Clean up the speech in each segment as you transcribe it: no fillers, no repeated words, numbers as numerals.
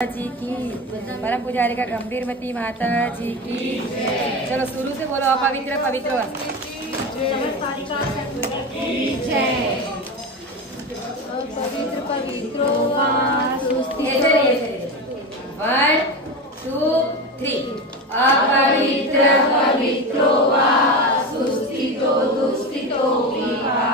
जी की, परम पुजारी का गंभीरमती माता जी की। चलो शुरू से बोलो। अपवित्र पवित्र पवित्र पवित्रो वा 1 2 3 अपवित्र पवित्रो वा सुस्थितो दुस्थितो वा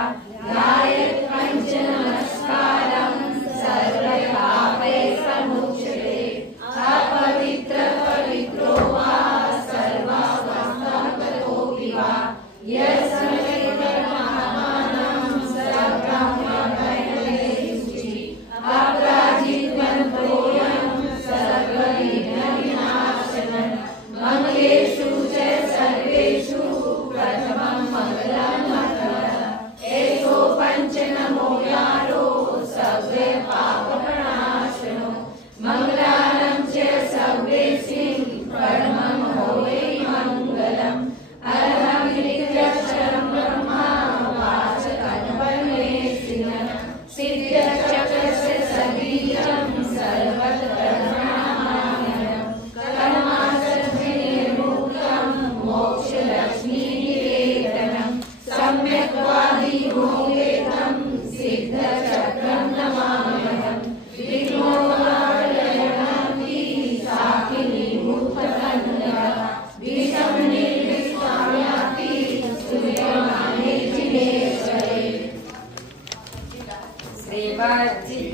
गायत् पंच नमस्कारं सर्वपापै समुच्यते। अपवित्र पवित्रो वा सर्वावस्थागतो वा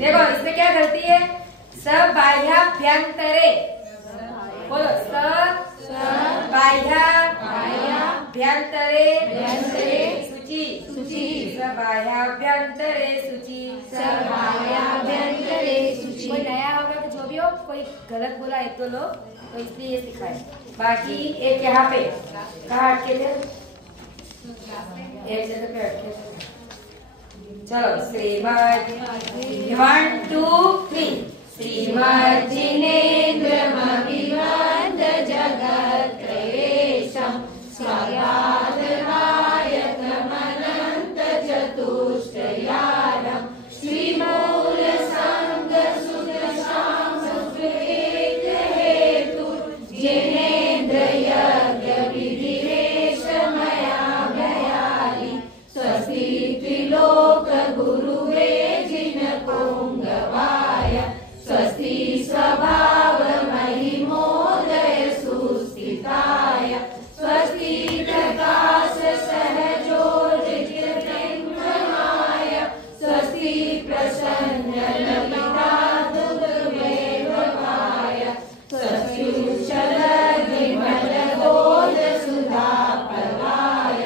देखो इसमें क्या गलती है। सब बाह्याभ्यंतरे बोलो। सब बाह्याभ्यंतरे शुचि शुचि सब बाह्याभ्यंतरे शुचि सब बाह्याभ्यंतरे शुचि। कोई नया होगा तो जो भी हो, कोई गलत बोला एक दो लोग तो इसलिए ये सिखाए। बाकी एक यहाँ पे कहाँ अटके थे, एक जगह पे अटके थे। चलो श्रीमद् 1 2 3 श्रीमद् जिनेन्द्रमभिवन्द जगत्त्रयेशं स्वायादरायतमनन्त चतुष्टयानं श्रीमूलसङ्गसुतशांसुकृतेकहेतु जिनेन्द्रयज्ञविधिरेश मया भयाली स्वस्ति त्रिलोक गुरुवे जिनपुंगवाय स्वस्ति स्वभाव महिमोदय सुस्थिताय स्वस्ति प्रकाश सहजोदितमय स्वस्ति प्रसन्न ललितादुर्वैभवाय स्वस्ति उच्चलग्निमलबोध सुधाफलाय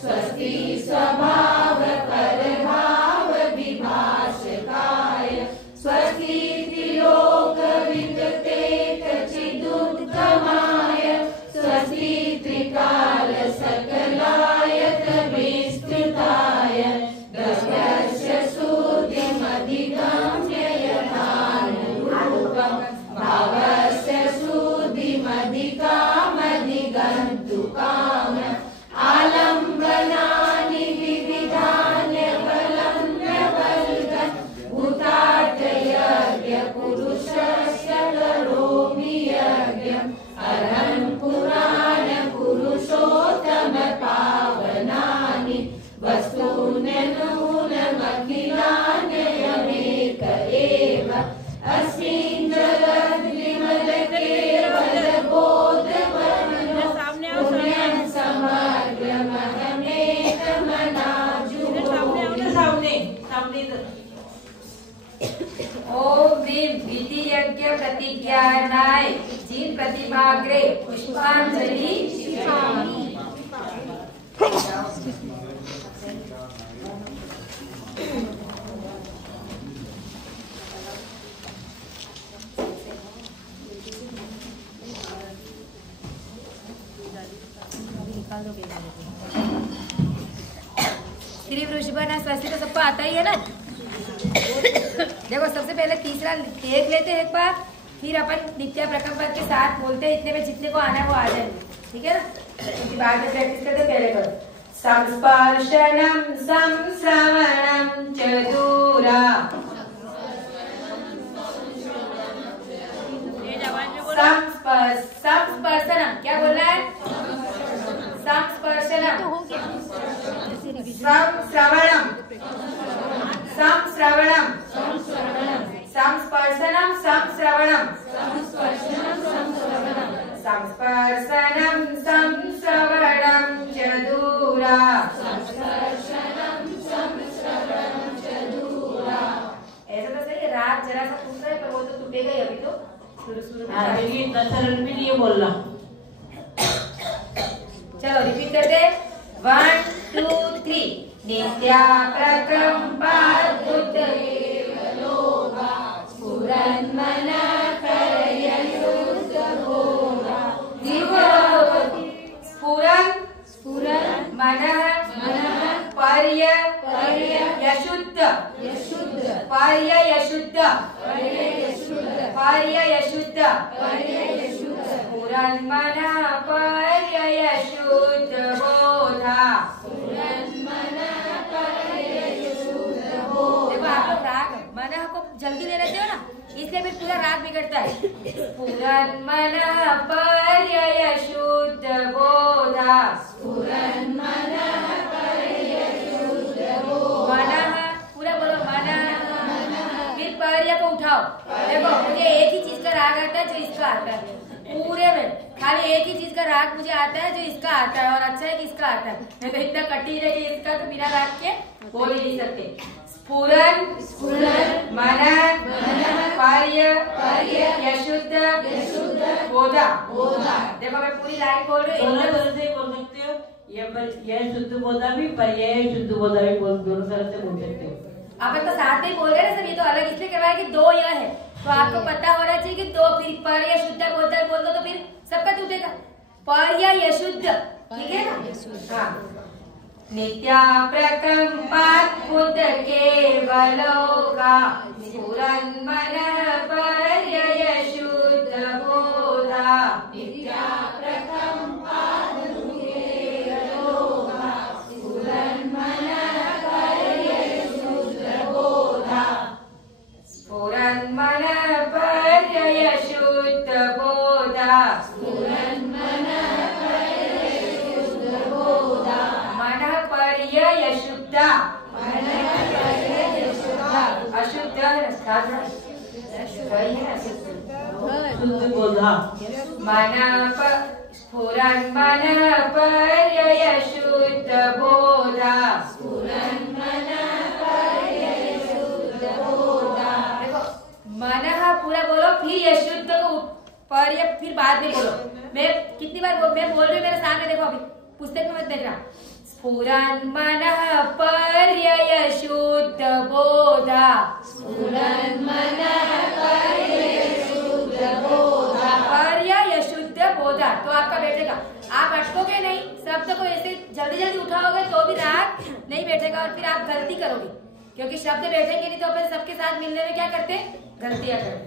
स्वस्ति स्वभाव परभाव विभाषकाय स्वस्ति त्रिलोक विततेक चिदुत्तमाय स्वस्ति त्रिकाल सकलायत विस्तृताय दशस्य शुद्धिमधिगम्य यथानुरूपं भावस्य शुद्धिमधिकामधिगन्तुकाम आलम्बनानि विविधान्यवलम्ब्यवल्गन् भूतार्थयज्ञ पुरुषस्य करोमि यज्ञम् अहं पुराण पुरुषोत्तम पावनानि वस्तून्यनूनमखिलान्ययमेक एव अस्मिन् जगद्विमलकेवलबोधवर्णो पुण्यं ओम भीम विधि यज्ञ प्रतिज्ञानाय जिन प्रतिमाग्रे पुष्पांजलि शिखामि। श्री वृषभन स्वस्ति तो सबको आता ही है ना। देखो सबसे पहले तीसरा देख लेते हैं एक बार, फिर अपन नित्य प्रकल्प के साथ बोलते हैं। इतने में जितने को आना है वो आ जाए, ठीक है ना। बाद में प्रैक्टिस करते, पहले करो। संस्पर्शनं संश्रवणं च दूरा संस्पर्शनम, क्या बोलना है? संस्पर्शनम। संश्रवणम, संश्रवणम, संस्पर्शनम, संश्रवणम, संस्पर्शनम, संश्रवणम च दूरा। ऐसा तो सही है, राग जरा सा टूट रहा है पर वो तो टूटेगा ही अभी तो शुरू में। दशरण भी नहीं बोलना। चलो रिपीट करते 1 2 3। नित्या प्रकम्पाद्भुत केवलोगा स्फुरन्मना करययुद्धभोगा। स्फुरन् मनः पर्ययशुद्ध स्फुरन्मनः पर्ययशुद्ध बोधा। देखो आप लोग राग मनः को जल्दी ले लेते हो ना, इसलिए फिर पूरा राग बिगड़ता है। स्फुरन्मनः पर्ययशुद्ध बोधा। मनः पूरा बोलो, मनः। फिर पर्य को उठाओ। देखो मुझे एक ही चीज का राग आता है जो इसका आता है, पूरे में खाली एक ही चीज का राग मुझे आता है जो इसका आता है, और अच्छा है कि इसका आता है। मैं तो इतना कठिन है कि इसका तो बिना राग के बोल ही नहीं सकते। स्फुरन् मनः पर्ययशुद्ध बोधा। देखो मैं पूरी लाइन बोल रही हूँ। दोनों तरह से बोल सकते हो, ये शुद्ध बोधा भी पर्याय शुद्ध बोधा भी दोनों तरह से बोल सकते हो। अपन तो साथ में बोल रहे हैं ना सर, ये तो अलग इसलिए करवाया कि दो यह है, तो आपको पता होना चाहिए कि दो, फिर पर्याय शुद्ध बोधा बोल दो तो फिर सबका टूटेगा। पर्याय शुद्ध, ठीक है ना? हाँ। नित्या प्रकम्पाद्भुत केवलोगा स्फुरन्मनः पर्ययशुद्ध बोधा। नित्या प्रकम्पाद्भुत केवलोगा स्फुरन्मनः पर्ययशुद्ध बोधा। स्फुरन्मनः पर्ययशुद्ध बोधा। पर्ययशुद्ध, अशुद्ध है शुद्ध बोधा। मनः स्फुरन्मनः पर्ययशुद्ध बोधा। देखो मनः पूरा बोलो, फिर यशुद्ध को पर्य फिर बाद में बोलो। मैं कितनी बार मैं बोल रही हूँ, मेरे सामने देखो, अभी पुस्तक में मत देखना। स्फुरन्मनः पर्ययशुद्ध बोधा। पर्ययशुद्ध बोधा, तो आपका बैठेगा। आप अटकोगे नहीं, शब्द को ऐसे जल्दी जल्दी उठाओगे तो भी राग नहीं बैठेगा, और फिर आप गलती करोगे, क्योंकि शब्द बैठेंगे नहीं तो फिर सबके साथ मिलने में क्या करते, गलतियां करते।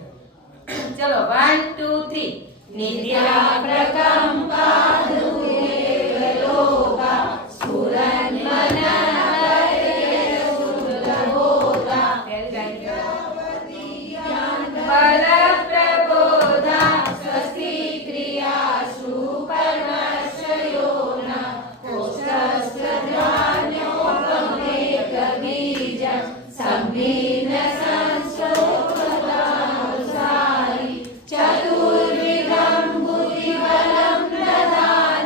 चलो 1 2 3। नित्या प्रकम्पाद्भुत केवलोगा स्फुरन्मनः पर्ययशुद्ध बोधा। बलप्रबोधा स्वस्ति क्रियासु परमर्शयो न कोष्ठस्थधान्योपमेकबीजं सम्मीन संस्कृतानुसारि चतुर्विधं बुद्धिबलं ददाति।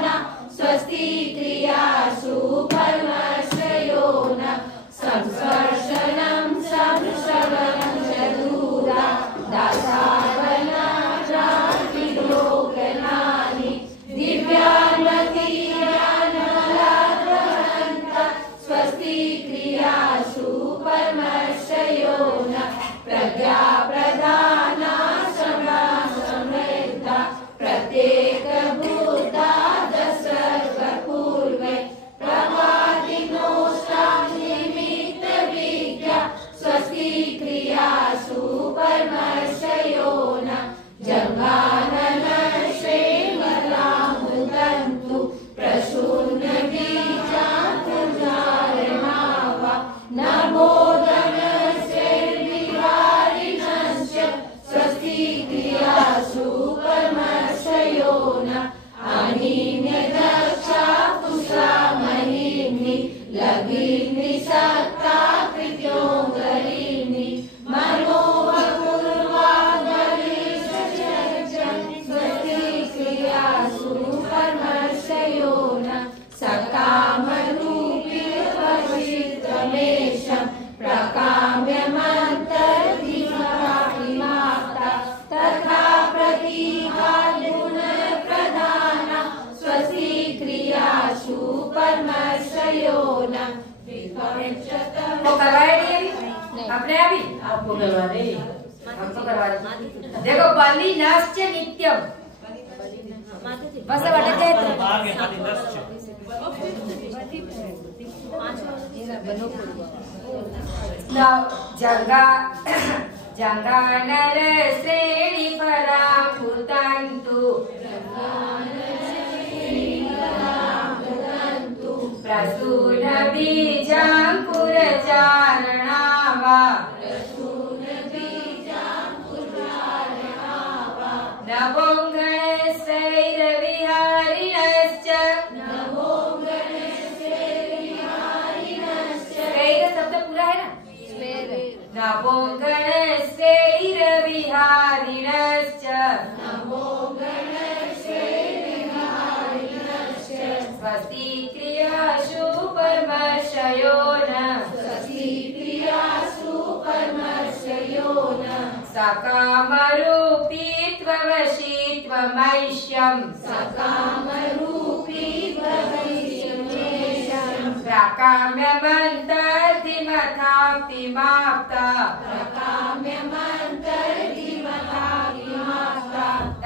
हमको करवा रहे, हमको करवा रहे। देखो बलिनश्च नित्यम, बस अब अटक गए जंगा नर श्रेणी फलाभूतन्तु प्रसून बीजांकुर चारणा वा नवोंगणैर्विहारिणश्च शब्द पूरा है ना, नवोंगणैर्विहारिणश्च स्वस्ति क्रियासु परमर्षयो न सकामरूपीत्ववशीत्वमैष्यम् प्राकाम्यमन्तर्धिमथाप्तिमाप्ता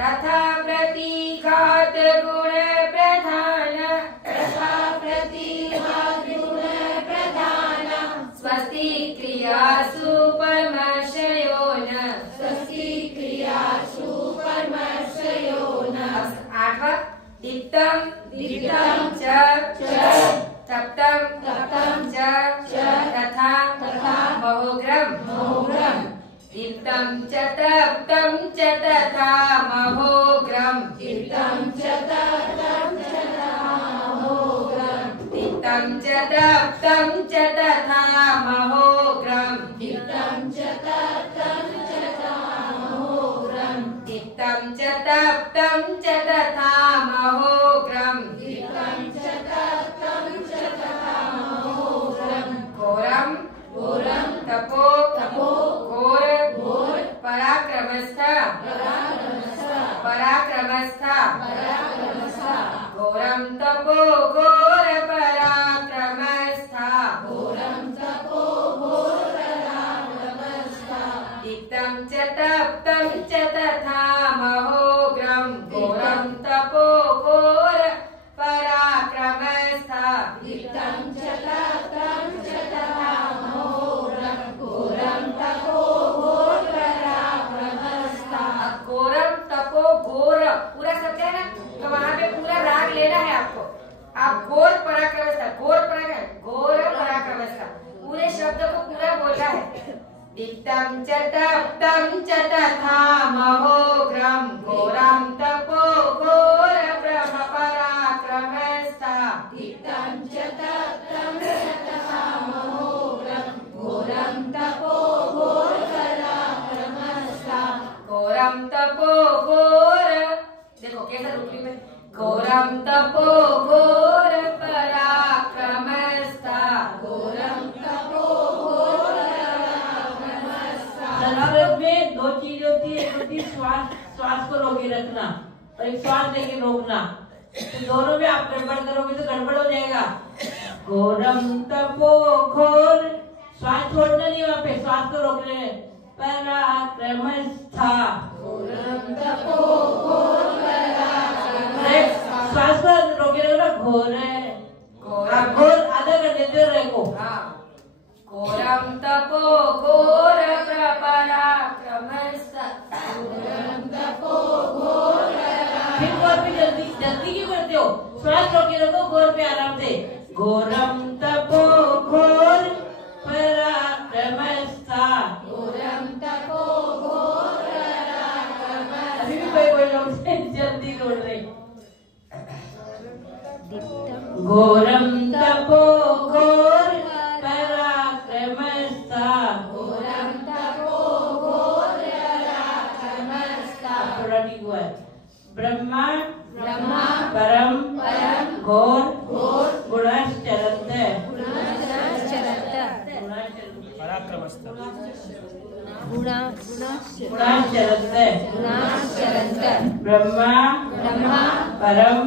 तथा प्रतीघात गुण प्रधान स्वस्ति क्रियासु परमर्षयो न। आठवां दीप्तम च तप्तम च तथा महोग्रम दीप्तम च तप्तम च तथा महोग्रम दीप्तम च तप्तम च तथा महोग्रम दीप्तम च तप्तम च तथा महोग्रम घोरम तपो घोर पराक्रमस्थ घोरम तपो घोर पराक्रमस्थ दीप्तम च तप्तम च तथा महोग्रम घोरम तपो घोर पराक्रमस्थ घोरम तपो घोर पूरा शब्द है ना, तो वहाँ पे पूरा राग लेना है आपको। आप घोर पराक्रमस्थ पूरे शब्द को पूरा बोलना है। दीप्तम च तप्तम च तथा महोग्रम घोरम तपो घोर ब्रह्म पराक्रमस्थ दीप्तम च तप्तम च तथा महोग्रम घोरम तपो घोर पराक्रमस्थ घोरम तपो घोर, देखो कैसा रूप में घोरम तपो घोर पराक्रमस्थ घोरम तपो घोर संस्कृत में दो चीज होती है, एक होती है श्वास को रोके रखना और एक श्वास लेके रोकना। तो दोनों में आप गड़बड़ करोगे तो गड़बड़ हो जाएगा। घोरम तपो घोर, श्वास छोड़ना नहीं, वहाँ पे श्वास को रोक रहे हैं। पराक्रमस्था घोरम तपो घोर पराक्रमस्था, श्वास को रोके रखना। घोर है घोर आधा कर देते रहेगा। घोरम तपो घोर पराक्रमस्थ घोरम तपो घोर। फिर घोर पे जल्दी क्यों करते हो? श्वास रोके रखो, घोर पे आराम से। घोरम तपो घोर पराक्रमस्थ घोरम तपो घोर पराक्रमस्थ। अभी भी कोई लोग जल्दी बोल रहे। घोरम तपो घोर पराक्रमस्थ घोरम तपो घोर पराक्रमस्थ। थोड़ा ठीक हुआ है। ब्रह्मा परम घोर गुणाश्चरन्त पराक्रमस्थ गुणाश्चरन्त ब्रह्मा परम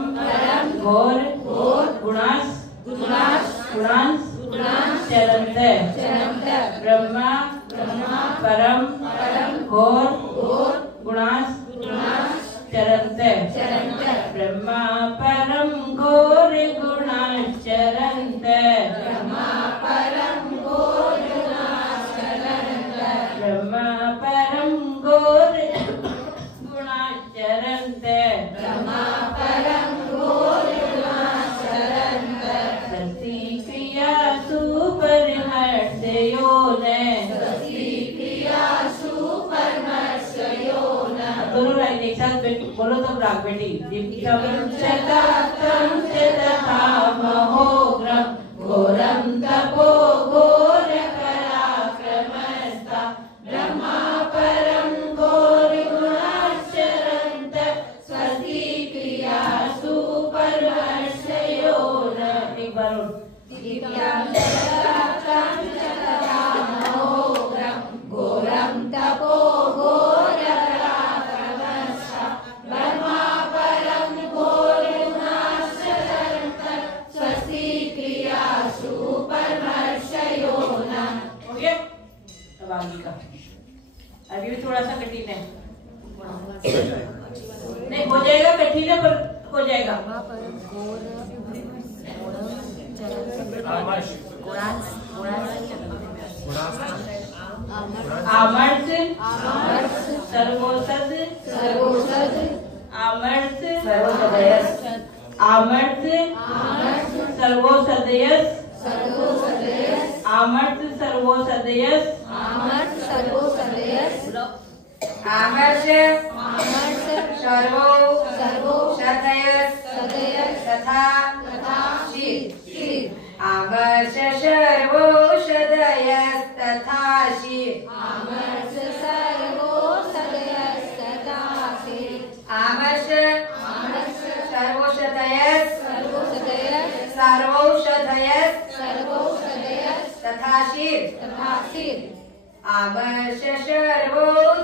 घोर गुणाश्चरन्त ब्रह्मा परम घोर गुणास चरंत ब्रह्मा परम घोर गुणास चरंत ब्रह्मा परम घोर गुणास चरंत सती क्रिया दोनों लाइन एक साथ बोलो तब राग बेटी दीप्तम चतातम चतथामहोग्रम घोरम तपो घोर पराक्रमस्ता ब्रह्मा परम घोर गुणाश्चरन्त स्वस्ति क्रियासु परमर्षयो न। एक बार और दीप्तम चतातम चतथामहोग्रम घोरम तपो घोर पराक्रमस्ता ब्रह्मा परम घोर गुणाश्चरन्त स्वस्ति क्रियासु परमर्षयो न। हो गया? अब आगे का अभी भी थोड़ा सा कठिन है, नहीं हो जाएगा, कठिन है पर हो जाएगा। आमर्त सर्वोसद आमर्त आमर्त सर्वोसदयस आमर्त सर्वोसदयस आमर्ष सर्वो सदयस तथा शीर आमर्ष सर्वो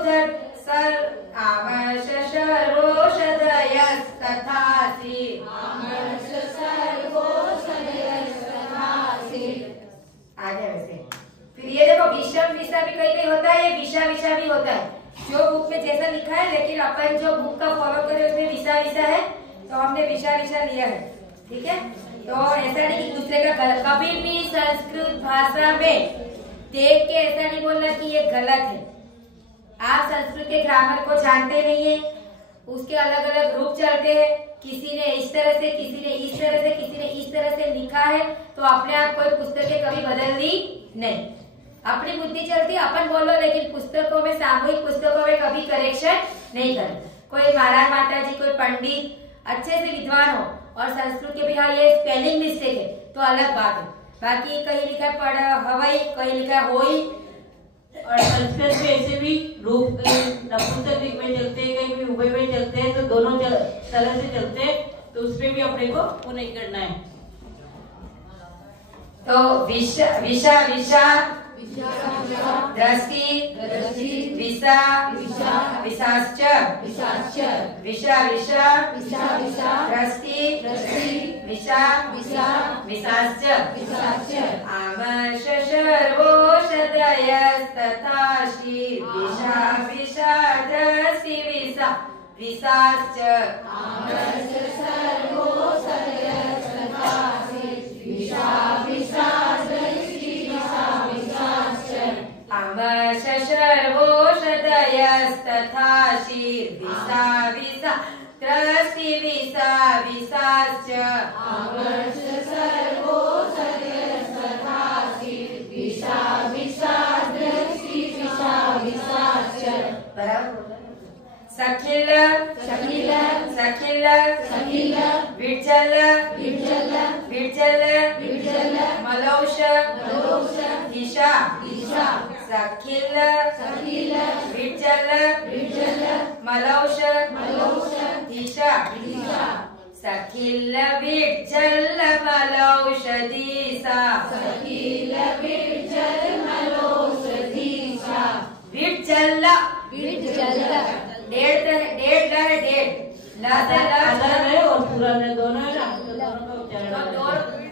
सदयस तथा शीर आमर्ष सर्वो सदयस तथा शीर आमर्ष सर्वोषधयस् तथा शीर। आगे वैसे फिर ये देखो विषम विषा भी कहीं होता है, ये विषा विषा भी होता है। जो बुक में जैसा लिखा है, लेकिन अपन जो बुक का फॉलो करे उसमें विषा विषा है, तो हमने विषा विषा लिया है। ठीक है, तो ऐसा नहीं कि दूसरे का गलत, कभी भी संस्कृत भाषा में देख के ऐसा नहीं बोलना कि ये गलत है। आप संस्कृत के ग्रामर को जानते नहीं है, उसके अलग अलग रूप चलते हैं, किसी ने इस तरह से, किसी ने इस तरह से, किसी ने इस तरह से लिखा है, तो अपने आप कोई पुस्तकें कभी बदल दी नहीं, अपनी बुद्धि चलती अपन बोलो, लेकिन पुस्तकों में, सामूहिक पुस्तकों में कभी करेक्शन नहीं करे। कोई महाराज माता जी, कोई पंडित अच्छे से विद्वान हो और संस्कृत के भी हाँ ये स्पेलिंग मिस्टेक है तो अलग बात है, बाकी कहीं लिखा है पढ़ हवाई, कहीं लिखा है होई। और संस्कृत में ऐसे भी रूप नपुंसक लिंग में चलते हैं, कहीं भी उभय में चलते हैं, तो दोनों तरह से चलते हैं, तो उसमें भी अपने को वो नहीं करना है। तो विषा विषा विषा दृष्टि विषा विषाश्च विषा विषा दृष्टि विषा विषाश्च आमर्ष सर्वोषधयस् तथा शीर विषा विषा दृष्टि विषा विषाश्च आमर्ष सर्वोषधयस् तथा शीर विषा विषा दृष्टि विषा विषाश्च आमर्ष सर्वोषधयस् तथा शीर विषा विषा दृष्टि विषा विषाश्च आमर्ष सर्वोषधयस् तथा शीर विषा विषा दृष्टि विषा विषाश्च। सखिल विठ्ठल मलौष ईशा सखिल विठ्ठल मलौष ईशा सखिल विठ्ठल मलौषधीशा विठ्ठल डेढ़ और पूरा दोनों है ना,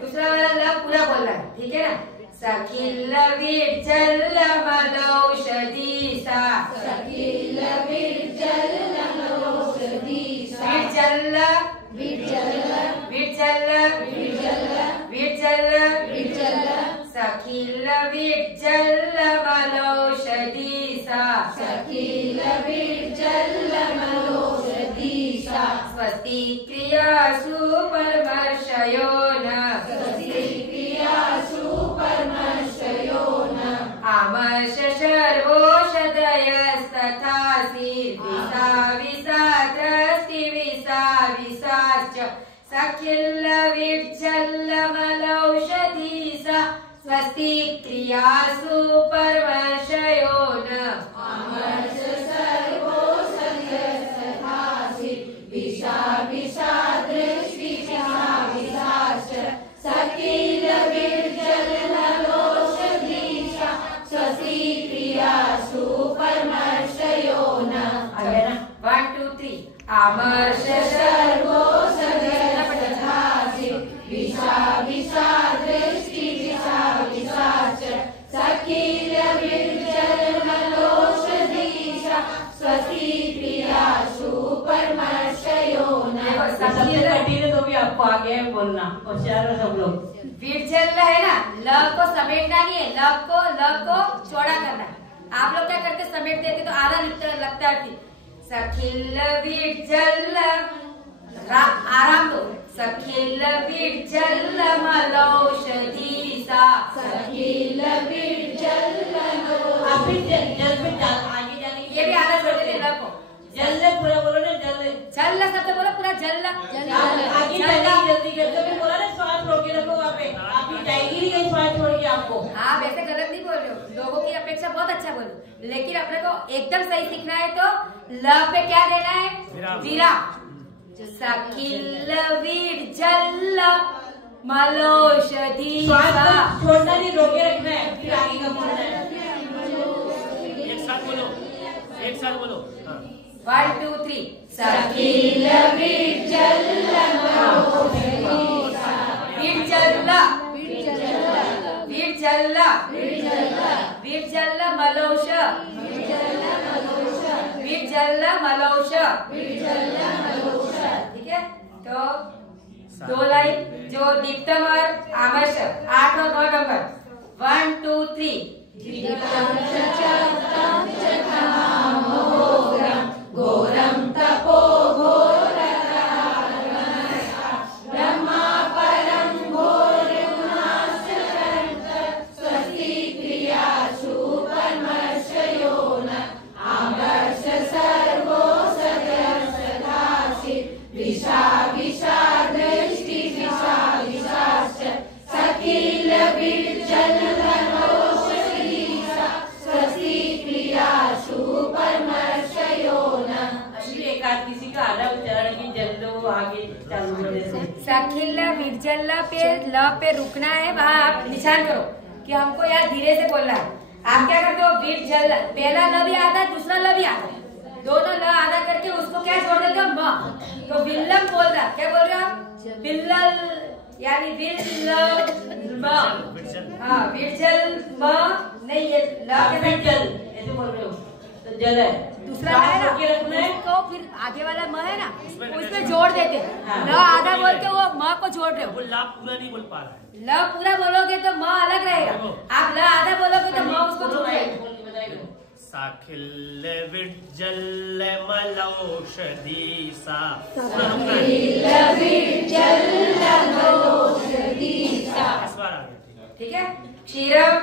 दूसरा वाला ला पूरा बोलना है, ठीक है ना। सखिल विठ्ठल मलौष मलौषधीसा सखिल विर्जल्लमलौषधीसा विर्जल्ल सखिल विर्जल्लमलौषधीसा स्वस्ति क्रियासु परमर्शयो न आमर्ष सर्वोषधयस्तथासि विसाविसाश्च सखिल विर्जल्लमलौषधीसा स्वस्ति क्रियासु परमर्शयो न आमर्ष सर्वोषधयस्तथासि विसादृष्टिविसाश्च सखिल विर्जल्लमलौषधीसा स्वस्ति क्रियासु परमर्शयो न। 1 2 3 आमर्ष सर्वोषधयस्तथासि विसादृष्टिविसाश्च सखिल विर्जल्लमलौषधीसा स्वस्ति क्रियासु परमर्शयो न। सबसे कठिन तो भी आपको आगे बोलना, होशियार हो सब लोग। विर्जल्ल है ना, ल को समेटना नहीं है, ल को चौड़ा करना। आप लोग क्या करते, समेट देते तो आधा लगता है। सखिल विर्जल्ल, आराम दो। सखिल विर्जल्लमलौषधीसा सखिल विर्जल्लमलौषधीसा। आप भी जल पे आगे जाने ये भी आधा छोड़ देते ल को। जल पूरा बोलो ना, जल सबसे बोलो पूरा जल। आगे जल्दी करते हुए बोला ना, श्वास रोके रखो वहाँ पे। आप ही जाएगी नहीं कहीं श्वास छोड़ के आपको। आप ऐसे गलत नहीं बोल रहे हो, लोगों की अपेक्षा बहुत अच्छा बोलो, लेकिन अपने को एकदम सही सीखना है तो ल पे क्या देना है, विराम। सखिल विर्जल्लमलौषधीसा। छोड़ना नहीं, रोके रखना है, फिर आगे का बोलना है। एक साथ बोलो, एक साथ बोलो। 1 2 3 सखिल विर्जल्लमलौषधीसा। विर्जल्लमलौष। ठीक है, तो 2 लाइन जो दीप्तम और आमर्ष 8 और 9 नंबर 1 2 3 घोरम तपो ब्रह्मा परम स्वस्ति क्रियासु परमर्शयो न आमर्ष सर्वोषधयस्तथासि विसादृष्टिविसाश्च सखिल विर्जल्लमलौषधीसा स्वस्ति क्रियासु परमर्शयो न। किसी का आधा उच्चारण की जल्दो आगे चालू होने से सखिल विर्जल्ल पे ल पे रुकना है, वहाँ आप निशान करो कि हमको यार धीरे से बोलना है। आप क्या करते हो, विर्जल्ल पहला ल भी आता है, दूसरा ल भी आता है, दोनों ल आधा करके उसको क्या छोड़ देते हो, म। तो विल्लम बोल रहा, क्या बोल रहे हो आप, विल्लल यानी विल्लम। हाँ, विर्जल म नहीं, ये ल के जल ऐसे बोल रहे हो तो जल है, दूसरा है ना, उसको फिर आगे वाला म है ना, उसमें जोड़ देते। ल आधा बोल के वो म को जोड़ रहे हो। वो ला पूरा नहीं बोल पा रहा है। ल पूरा बोलोगे तो म अलग रहेगा, आप ल आधा बोलोगे तो म उसको जोड़ेगा। सखिल विर्जल्लमलौषधीसा। इस बार आगे ठीक है, क्षीरम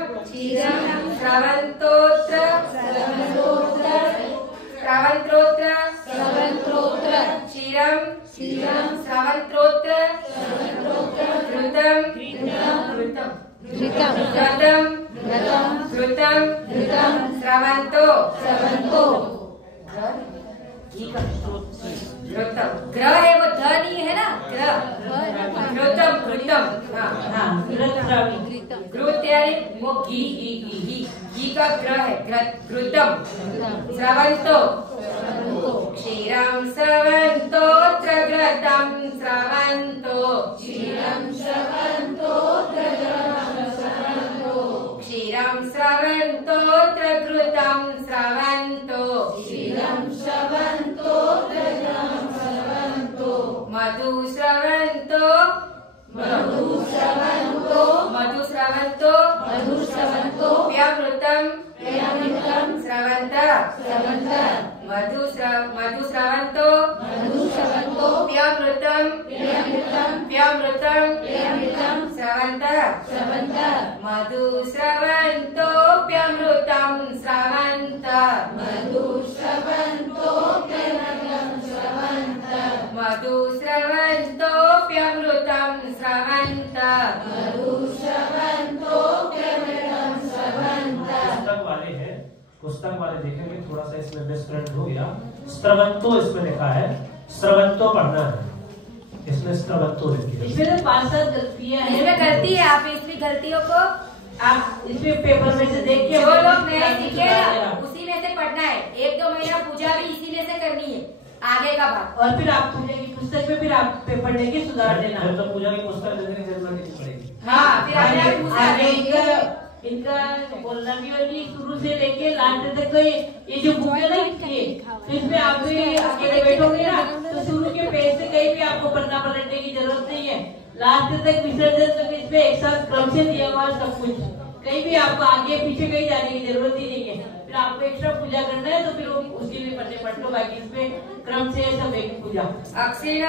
स्रवंतोत्र क्षीरम स्रवंतोत्र घृतम स्रवंतो घृतम। ग्रह है वो ध नहीं है ना, ग्रह घृतम। हाँ, घृत यानी वो घी का ग्रह है, घृतम। स्रवंतो क्षीरम स्रवंतोत्र घृतम स्रवंतो क्षीरम स्रवंतोत्र घृतम मधुस्रवन्तो व्यामृतं स्रवन्त मधुस्रवन्तो व्यामृतं स्रवन्त मधुस्रवन्तो व्यामृतं स्रवन्त मधुस्रवन्तोऽप्यमृतं स्रवन्त पुस्तक वाले हैं, पुस्तक वाले देखेंगे थोड़ा सा इसमें मिसप्रिंट हो गया। स्रवंतो इसमें लिखा है, स्रवंतो पढ़ना है, इसमें स्रवंतो लिखी है। इसमें तो 5-7 गलतियां हैं। इसमें गलती है, आप इसमें गलतियों को आप इसमें पेपर में से देख के जो लोग नए सीखे उसी में से पढ़ना है। 1-2 महीना पूजा भी इसी में से करनी है, आगे का बात। और फिर आप पूजा की पुस्तक में फिर आप पेपर लेके सुधार देना। फिर तो पूजा की पुस्तक लेने की जरूरत नहीं पड़ेगी। हाँ, फिर आपने आगे इनका बोलना भी होगी शुरू से लेके लास्ट तक। तो ये जो बुक है ना ये, तो इसमें आप भी अकेले बैठोगे ना तो शुरू के पेज से कहीं भी आपको पढ़ना पलटने की जरूरत नहीं है। लास्ट तक विसर्जन तक इसमें एक साथ क्रम से दिया हुआ सब कुछ, कहीं भी आपको आगे पीछे कहीं जाने की जरूरत ही नहीं है। फिर आपको एक्स्ट्रा पूजा करना है तो फिर उसी में पढ़ने पढ़ लो, बाकी इसमें क्रम से सब एक पूजा। अक्षीण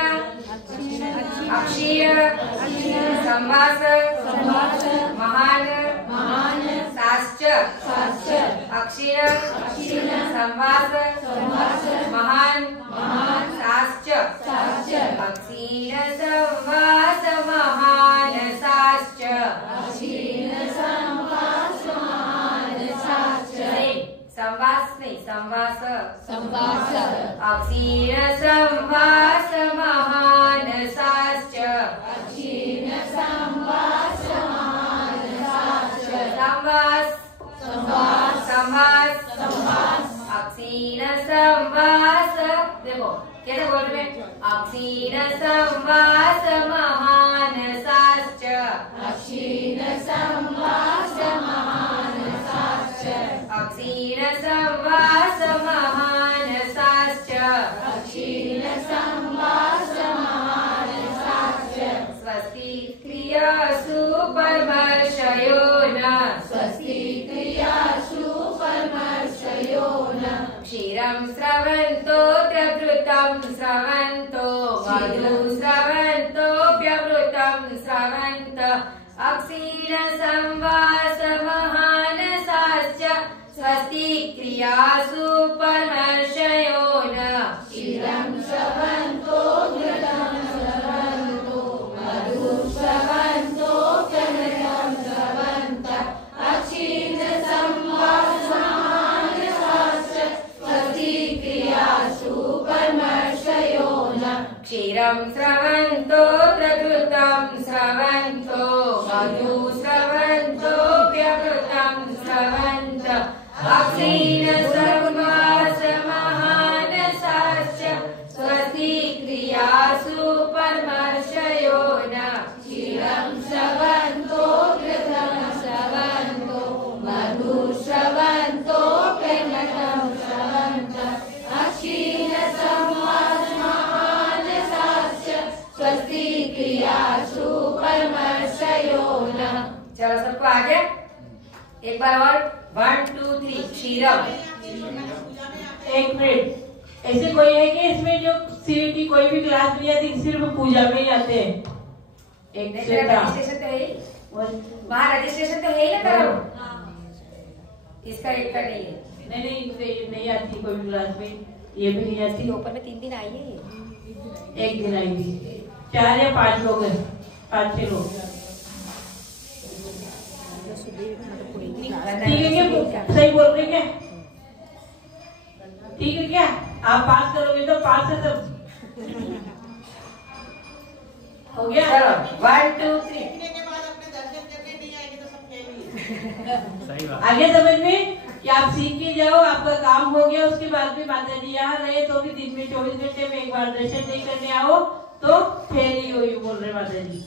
संवास महान साश्च अक्षीण संवास महान साश्च अक्षीण संवास महान साश्च संवास नहीं संवास अक्षीण संवास महान साश्च संवास अक्षीण संवास। देखो कैसे बोल रहे हैं, अक्षीण संवास महान साश्च अक्षीण संवास महान साश्च स्वस्ति क्रियासु परमर्षयो न क्षीरं स्रवन्तो प्रभृतं स्रवन्तो मधु स्रवन्तोऽप्यमृतं स्रवन्त अक्षीण संवास महान साश्च स्वस्ति क्रियासु परमर्षयो न क्षीरं स्रवन्तो घृतं स्रवन्तो मधु स्रवन्तोऽप्यमृतं स्रवन्त अक्षीण संवास महान साश्च स्वस्ति क्रियासु परमर्षयो न क्षीरं स्रवन्तो प्रकृतं स्रवन्तो मधु स्रवन्तोऽप्यमृतं स्रवन्त अक्षीण संवास महान साश्च स्वस्ति क्रियासु परमर्षयो न क्षीरं स्रवन्तो घृतं स्रवन्तो मधु स्रवन्तोऽप्यमृतं स्रवन्त अक्षीण संवास महान साश्च स्वस्ति क्रियासु परमर्षयो न। चलो सबको आगे एक बार और 1 2 3 क्षीरम। 1 मिनट, ऐसे कोई है कि इसमें जो सीईटी कोई भी क्लास नहीं आती, सिर्फ पूजा में ही आते हैं? एक रजिस्ट्रेशन तो है ही, वहाँ रजिस्ट्रेशन तो है ही ना करो। इसका एक का नहीं है। नहीं नहीं आती कोई भी क्लास में, ये भी नहीं आती। ऊपर में 3 दिन आई है, एक दिन आएगी। 4 या 5 लोग हैं, 5-6 लोग। ठीक है क्या, सही बोल रहे क्या? ठीक है क्या? आप पास करोगे तो पास है सब। हो गया? 1 2 3 सही बात। आगे समझ में कि आप सीख के जाओ, आपका काम हो गया, उसके बाद भी माता जी यहाँ रहे तो भी दिन में 24 घंटे में एक बार दर्शन नहीं करने आओ तो फेल ही हो, बोल रहे माता जी।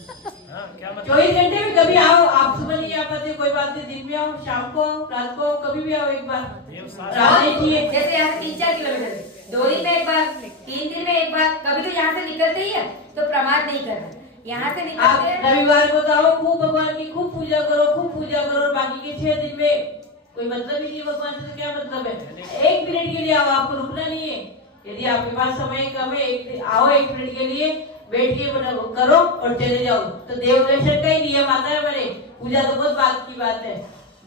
24 घंटे में कभी आओ, आप सुबह नहीं आ पाते कोई बात नहीं, दिन में आओ, शाम को, रात को, कभी भी आओ एक बार। जैसे यहाँ 3-4 किलोमीटर 2 दिन में एक बार, 3 दिन में एक बार, कभी तो यहाँ से निकलते ही है तो बर्बाद नहीं करना। यहाँ से आप निकलते रविवार को जाओ, खूब भगवान की खूब पूजा करो, खूब पूजा करो, और बाकी के 6 दिन में कोई मतलब ही नहीं। भगवान से क्या मतलब है? 1 मिनट के लिए आओ, आपको रुकना नहीं है। यदि आपके पास समय कम है, आओ 1 मिनट के लिए, बैठ के करो और चले जाओ। तो देव दर्शन का ही नियम आता है हमारे। पूजा तो बहुत बात की बात है।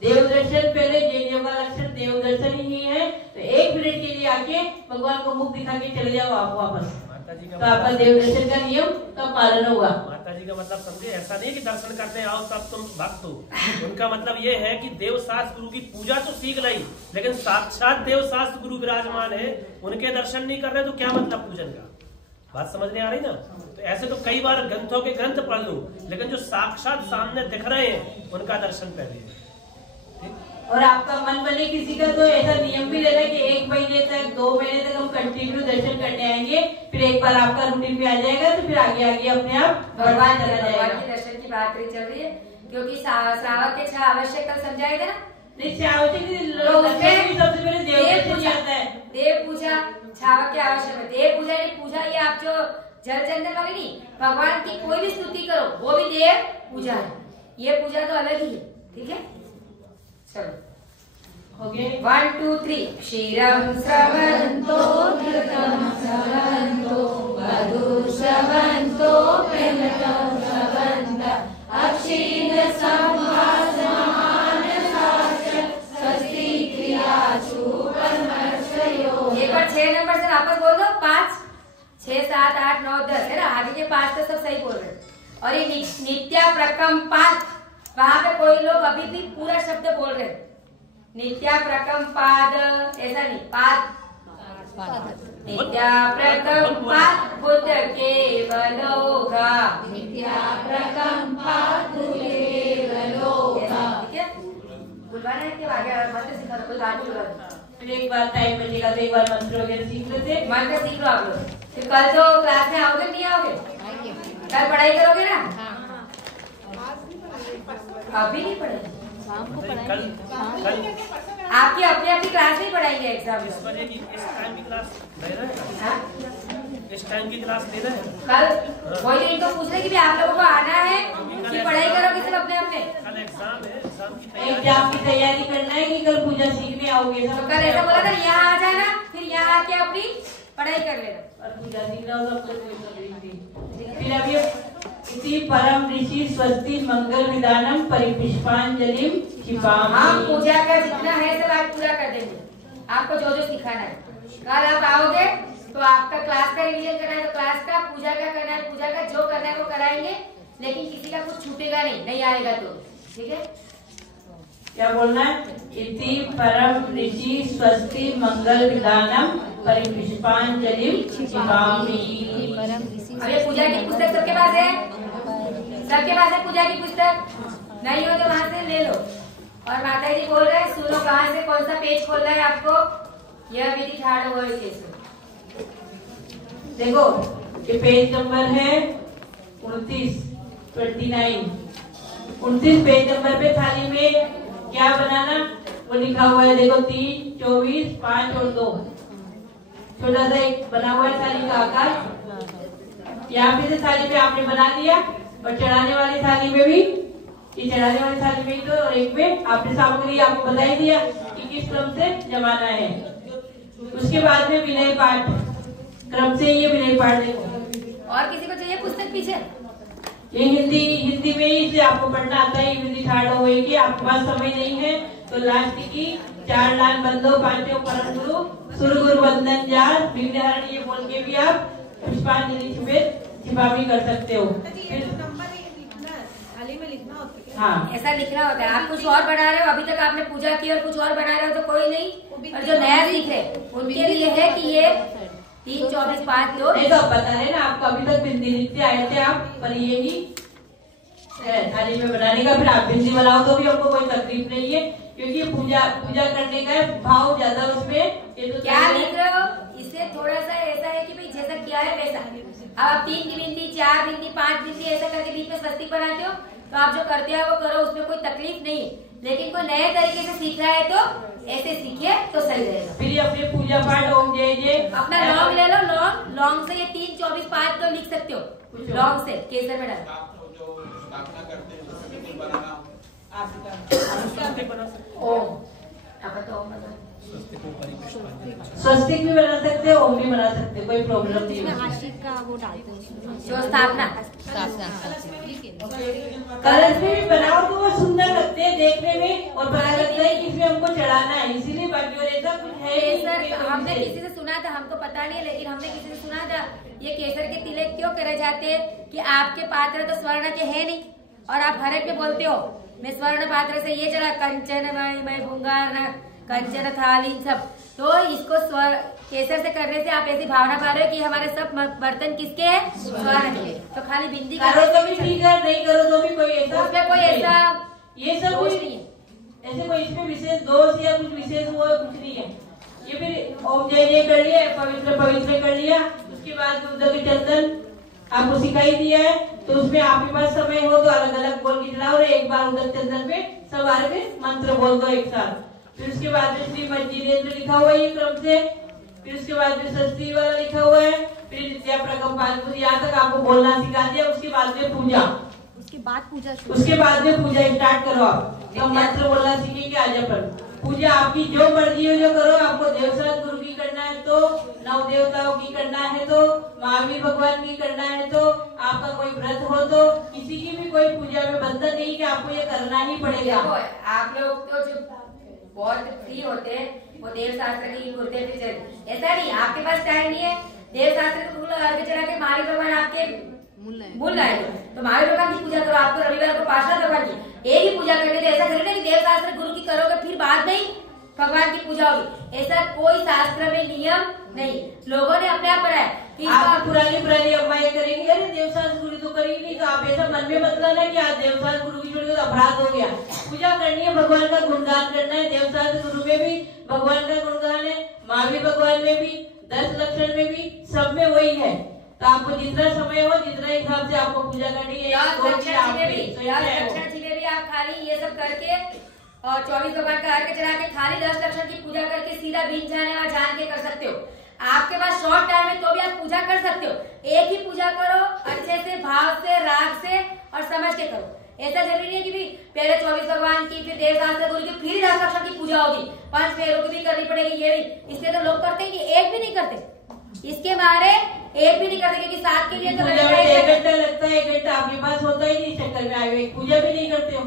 देव दर्शन पहले, जैनियों का लक्षण देव दर्शन ही है। तो 1 मिनट के लिए आके भगवान को मुख दिखा के चले जाओ आप वापस, तो आपका देव दर्शन का नियम का पालन होगा। माता जी का मतलब समझे, ऐसा नहीं कि दर्शन करने आओ तब तुम भक्त हो। उनका मतलब ये है कि देव शास्त्र गुरु की पूजा तो सीख ली, लेकिन साक्षात देव शास्त्र गुरु विराजमान है, उनके दर्शन नहीं कर रहे तो क्या मतलब पूजन का? बात समझ में आ रही ना? तो ऐसे तो कई बार ग्रंथों के ग्रंथ पढ़ लूं, लेकिन जो साक्षात सामने दिख रहे हैं उनका दर्शन पहले है। और आपका मन बने किसी का, तो ऐसा नियम भी लेना कि 1 महीने तक 2 महीने तक हम कंटिन्यू दर्शन करने आएंगे, फिर एक बार आपका रूटीन पे आ जाएगा, तो फिर आगे आगे अपने आप भगवान चला जाएगा। भगवान के दर्शन की बात चल रही है, क्योंकि श्रावक के 6 आवश्यक कल समझाए थे ना। सबसे पहले देव पूजा आता है। देव पूजा श्रावक के आवश्यक है। देव पूजा नहीं, पूजा ये आप जो जल चंदन वाली नहीं, भगवान की कोई भी स्तुति करो वो भी देव पूजा है। ये पूजा तो अलग ही है, ठीक है। चलो ओके, 1 2 3। क्षीरं स्रवन्तो घृतं स्रवन्तो मधुः स्रवन्तो प्रेमतं स्रवन्त अक्षीण संवासमान शास्त्र स्वस्ति क्रियासु परमर्षयो। एक बार 6 नंबर से वापस बोल दो। 5 6 7 8 9 10 है ना, आगे के 5 तो सब सही बोल रहे हैं। और ये नित्या प्रकम्पात, वहां पे कोई लोग अभी भी पूरा शब्द बोल रहे हैं। नित्या प्रकम्पाद, ऐसा नहीं, पाद। नित्या प्रकम्पाद बुद्ध केवलोगा, नित्या प्रकम्पाद केवलोगा। ठीक है, बुलवाना है कि आगे मंत्र सिखा दो, कोई बात नहीं। एक बार टाइम मिलेगा तो एक बार मंत्र वगैरह सीख लेते। मंत्र सीख लो आप लोग, फिर कल तो क्लास में आओगे नहीं आओगे? कल पढ़ाई करोगे ना? अभी नहीं पढ़ेंगे, शाम को पढ़ाएंगे। आपकी अपनी अपनी क्लास में पढ़ाएंगे एग्जाम। इस टाइम की क्लास ले रहे हैं, इस टाइम की क्लास ले रहे हैं कल। वही तो इनको पूछ रहे कि भी आप लोगों को आना है कि पढ़ाई करोगे सिर्फ अपने अपने? कल एग्जाम है, एग्जाम की तैयारी करना है कि कल पूजा सीखने आओगे? तो कल ऐसा बोला था, यहाँ आ जाना, फिर यहाँ आके अपनी पढ़ाई कर लेना। और पूजा सीखना होगा तो कोई तकलीफ नहीं। फिर अभी इसी परम ऋषि स्वस्ति मंगल विधानम परिपुष्पांजलिम क्षिपामि। हम पूजा का जितना है सब आज पूरा कर देंगे, आपको जो जो सिखाना है। कल आप आओगे तो आपका क्लास का रिवीजन करना है तो क्लास का, पूजा का करना है पूजा का, जो करना है वो कराएंगे, लेकिन किसी का कुछ छूटेगा नहीं आएगा तो। ठीक है, क्या बोलना है? इति परम ऋषि स्वस्ति मंगल विधानम परिपुष्पांजलिम क्षिपामि। अब ये पूजा की पुस्तक सबके पास है? सबके पास है पूजा की पुस्तक? नहीं हो तो वहाँ से ले लो। और माता जी बोल रहे हैं, सुनो कहाँ से कौन सा पेज खोलना है आपको। यह विधि ठाड़ हुआ देखो, ये पेज नंबर है 29 पेज नंबर पे थाली में क्या बनाना वो लिखा हुआ है। देखो 3 24 5 और 2 छोटा सा एक बना हुआ है थाली का आकार। यहाँ पे से थाली पे आपने बना दिया, और चढ़ाने वाली थाली में भी, ये चढ़ाने वाली थाली में तो, और एक में आपने सामग्री आपको बता ही दिया कि किस क्रम से जमाना है। उसके बाद में विनय पाठ क्रम से, ये विनय पाठ देखो। और किसी को चाहिए पुस्तक पीछे? ये हिंदी में ही इसे आपको पढ़ना आता है। विधि ठाड़ होगी, आपके पास समय नहीं है तो लास्ट की 4 लाल बंदो 5 परम गुरु सुर गुरु वंदन जार विघ्नहरण, ये बोल के भी आप पुष्पांजलि छिपामी कर सकते हो। हाँ, ऐसा लिखना होता है। आप कुछ और बना रहे हो, अभी तक आपने पूजा की और कुछ और बना रहे हो तो कोई नहीं, और जो नया सीख रहे उनके लिए है कि ये 3 24 5 2। नहीं तो आप बता रहे ना, आपको अभी तक बिंदी लिखते आए थे आप, पर ये ही थाली में बनाने का, फिर आप बिंदी बनाओ तो भी हमको कोई तकलीफ नहीं है, क्योंकि पूजा करने का भाव ज्यादा उसमें। ये तो क्या लिख रहे हो, इससे थोड़ा सा ऐसा है कि भाई जैसा किया है वैसा। अब आप 3 की बिंदी 4 बिंदी 5 बिंदी ऐसा करके बीच में स्वस्तिक बनाते हो, तो आप जो करते हो वो करो, उसमें कोई तकलीफ नहीं है। लेकिन कोई नए तरीके से सीख रहा है तो ऐसे सीखिए तो सही रहेगा। फिर ये अपनी पूजा पाठ ओम जय जय अपना लौंग ले लो, लौंग से ये 3, 24, 5 तो लिख सकते हो, लौंग से केसर में डाल। ओम स्वस्तिक भी बना सकते हो, ओम भी बना सकते हो, कोई प्रॉब्लम नहीं है। आशिक का वो डालते हैं जो स्थापना कलश में भी बनाओ तो वो सुंदर लगते हैं देखने में, और पता लगता है कि इसमें हमको चढ़ाना है, इसीलिए बाकी और ऐसा कुछ है केसर हमने किसी से सुना था, हमको पता नहीं है, लेकिन हमने किसी से सुना था ये केसर के तिलक क्यों करे जाते हैं कि आपके पात्र तो स्वर्ण के है नहीं, और आप हर एक में बोलते हो मैं स्वर्ण पात्र से ये चला कंचन मैं भूंगार न कंचन थाली सब, तो इसको केसर से करने से आप ऐसी भावना पा रहे हो कि हमारे सब बर्तन किसके हैं, स्वर्ण के। तो खाली बिंदी करो तो भी ठीक है, नहीं करो तो भी कोई ऐसा उसमें कोई ऐसा ये सब दोष नहीं है, ऐसे कोई इसमें विशेष दोष या कुछ विशेष हुआ कुछ नहीं है। ये फिर ओम जय जय कर लिया, पवित्र पवित्र कर लिया, उसके बाद उधर के चंदन आपको सिखाई दिया है, तो उसमें आपके पास समय हो तो अलग अलग बोल के चलाओ, और एक बार उधर चंदन पे सब बार के मंत्र बोल दो एक साथ। फिर उसके बाद में श्री मंजीरेंद्र लिखा हुआ है ये क्रम से, फिर उसके बाद में षष्ठी वाला लिखा हुआ है, फिर नित्या प्रकम पाद, यहाँ तक आपको बोलना सिखा दिया। उसके बाद में पूजा, उसके बाद पूजा स्टार्ट करो आप, जब मंत्र बोलना सीखेंगे आज अपन। पूजा आपकी जो मर्जी हो जो करो, आपको देवसात गुरु की करना है तो, नव देवताओं की करना है तो, महावीर भगवान की करना है तो, आपका कोई व्रत हो तो, किसी की भी कोई पूजा में बंधन नहीं कि आपको ये करना ही पड़ेगा। आप लोग तो जो बहुत फ्री होते हैं वो देव शास्त्र की बोलते हैं, फिर ऐसा नहीं आपके पास टाइम नहीं है, देव शास्त्र को अर्घ चढ़ा के महावीर भगवान आपके भूल रहे तो महावीर भगवान की पूजा करो। आपको रविवार को पार्षद भगवान की एक ही पूजा करनी, तो ऐसा करें ना कि देव शास्त्र गुरु की करोगे फिर बाद में भगवान की पूजा होगी, ऐसा कोई शास्त्र में नियम नहीं, लोगों ने अपने आप बनाया कि आप पुरानी अम्मा ये करेंगे, अरे देवशास्त्र गुरु तो करेंगे नहीं, तो आप ऐसा मन में मत लाना कि आज देवशास्त्र गुरु की छोड़ के अपराध हो गया। पूजा करनी है, भगवान का गुणगान करना है, देवशास्त्र गुरु में भी भगवान का गुणगान है, महावीर भगवान में भी, 10 लक्षण में भी, सब में वही है। तो आपको जितना समय हो जितना हिसाब से आपको पूजा करनी है। दक्षिण में भी आप खाली ये सब करके और 24 भगवान का अर्घ चढ़ा के खाली 10 लक्षण की पूजा करके सीधा बीच जाने और जान के कर सकते हो। आपके पास शॉर्ट टाइम है तो भी आप पूजा कर सकते हो, एक ही पूजा करो अच्छे से, भाव से, राग से और समझ के करो। ऐसा जरूरी नहीं है कि भी पहले 24 भगवान की फिर देव शास्त्र गुरु की फिर 10 लक्षण की पूजा होगी, 5 फेरों की भी करनी पड़ेगी, ये भी इसलिए तो लोग करते हैं कि एक भी नहीं करते, इसके मारे एक भी नहीं करते क्योंकि साथ के लिए तो 1 घंटा लगता है, 1 घंटा आपके पास होता ही नहीं, चक्कर में आए एक पूजा भी नहीं करते हो।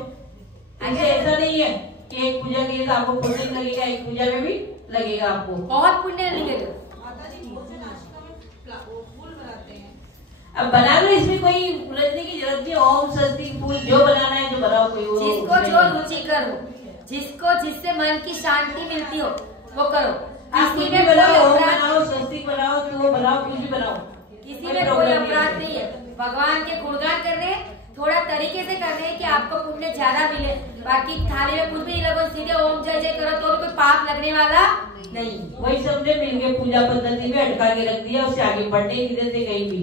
ऐसा नहीं है कि एक पूजा के लिए तो आपको पुण्य लगेगा, एक पूजा में भी लगेगा आपको बहुत पुण्य लगेगा। अब बना लो, इसमें कोई उलझने की जरूरत नहीं। ओम स्वस्ति फूल जो बनाना है जो बनाओ, कोई जिसको जो रुचिकर हो, जिसको जिससे मन की शांति मिलती हो वो करो। किसी में बनाओ, स्वस्तिक बनाओ, तो बनाओ, कुछ भी बनाओ, किसी में कोई अपराध नहीं है। भगवान के गुणगान करने थोड़ा तरीके से करने कि आपको पुण्य ज्यादा मिले, बाकी थाली में कुछ भी नहीं लगो, सीधे ओम जय जय करो तो भी कोई पाप लगने वाला नहीं। वही सबने मिलके पूजा पद्धति में अटका के रख दिया, उससे आगे बढ़ने नहीं देते कहीं भी।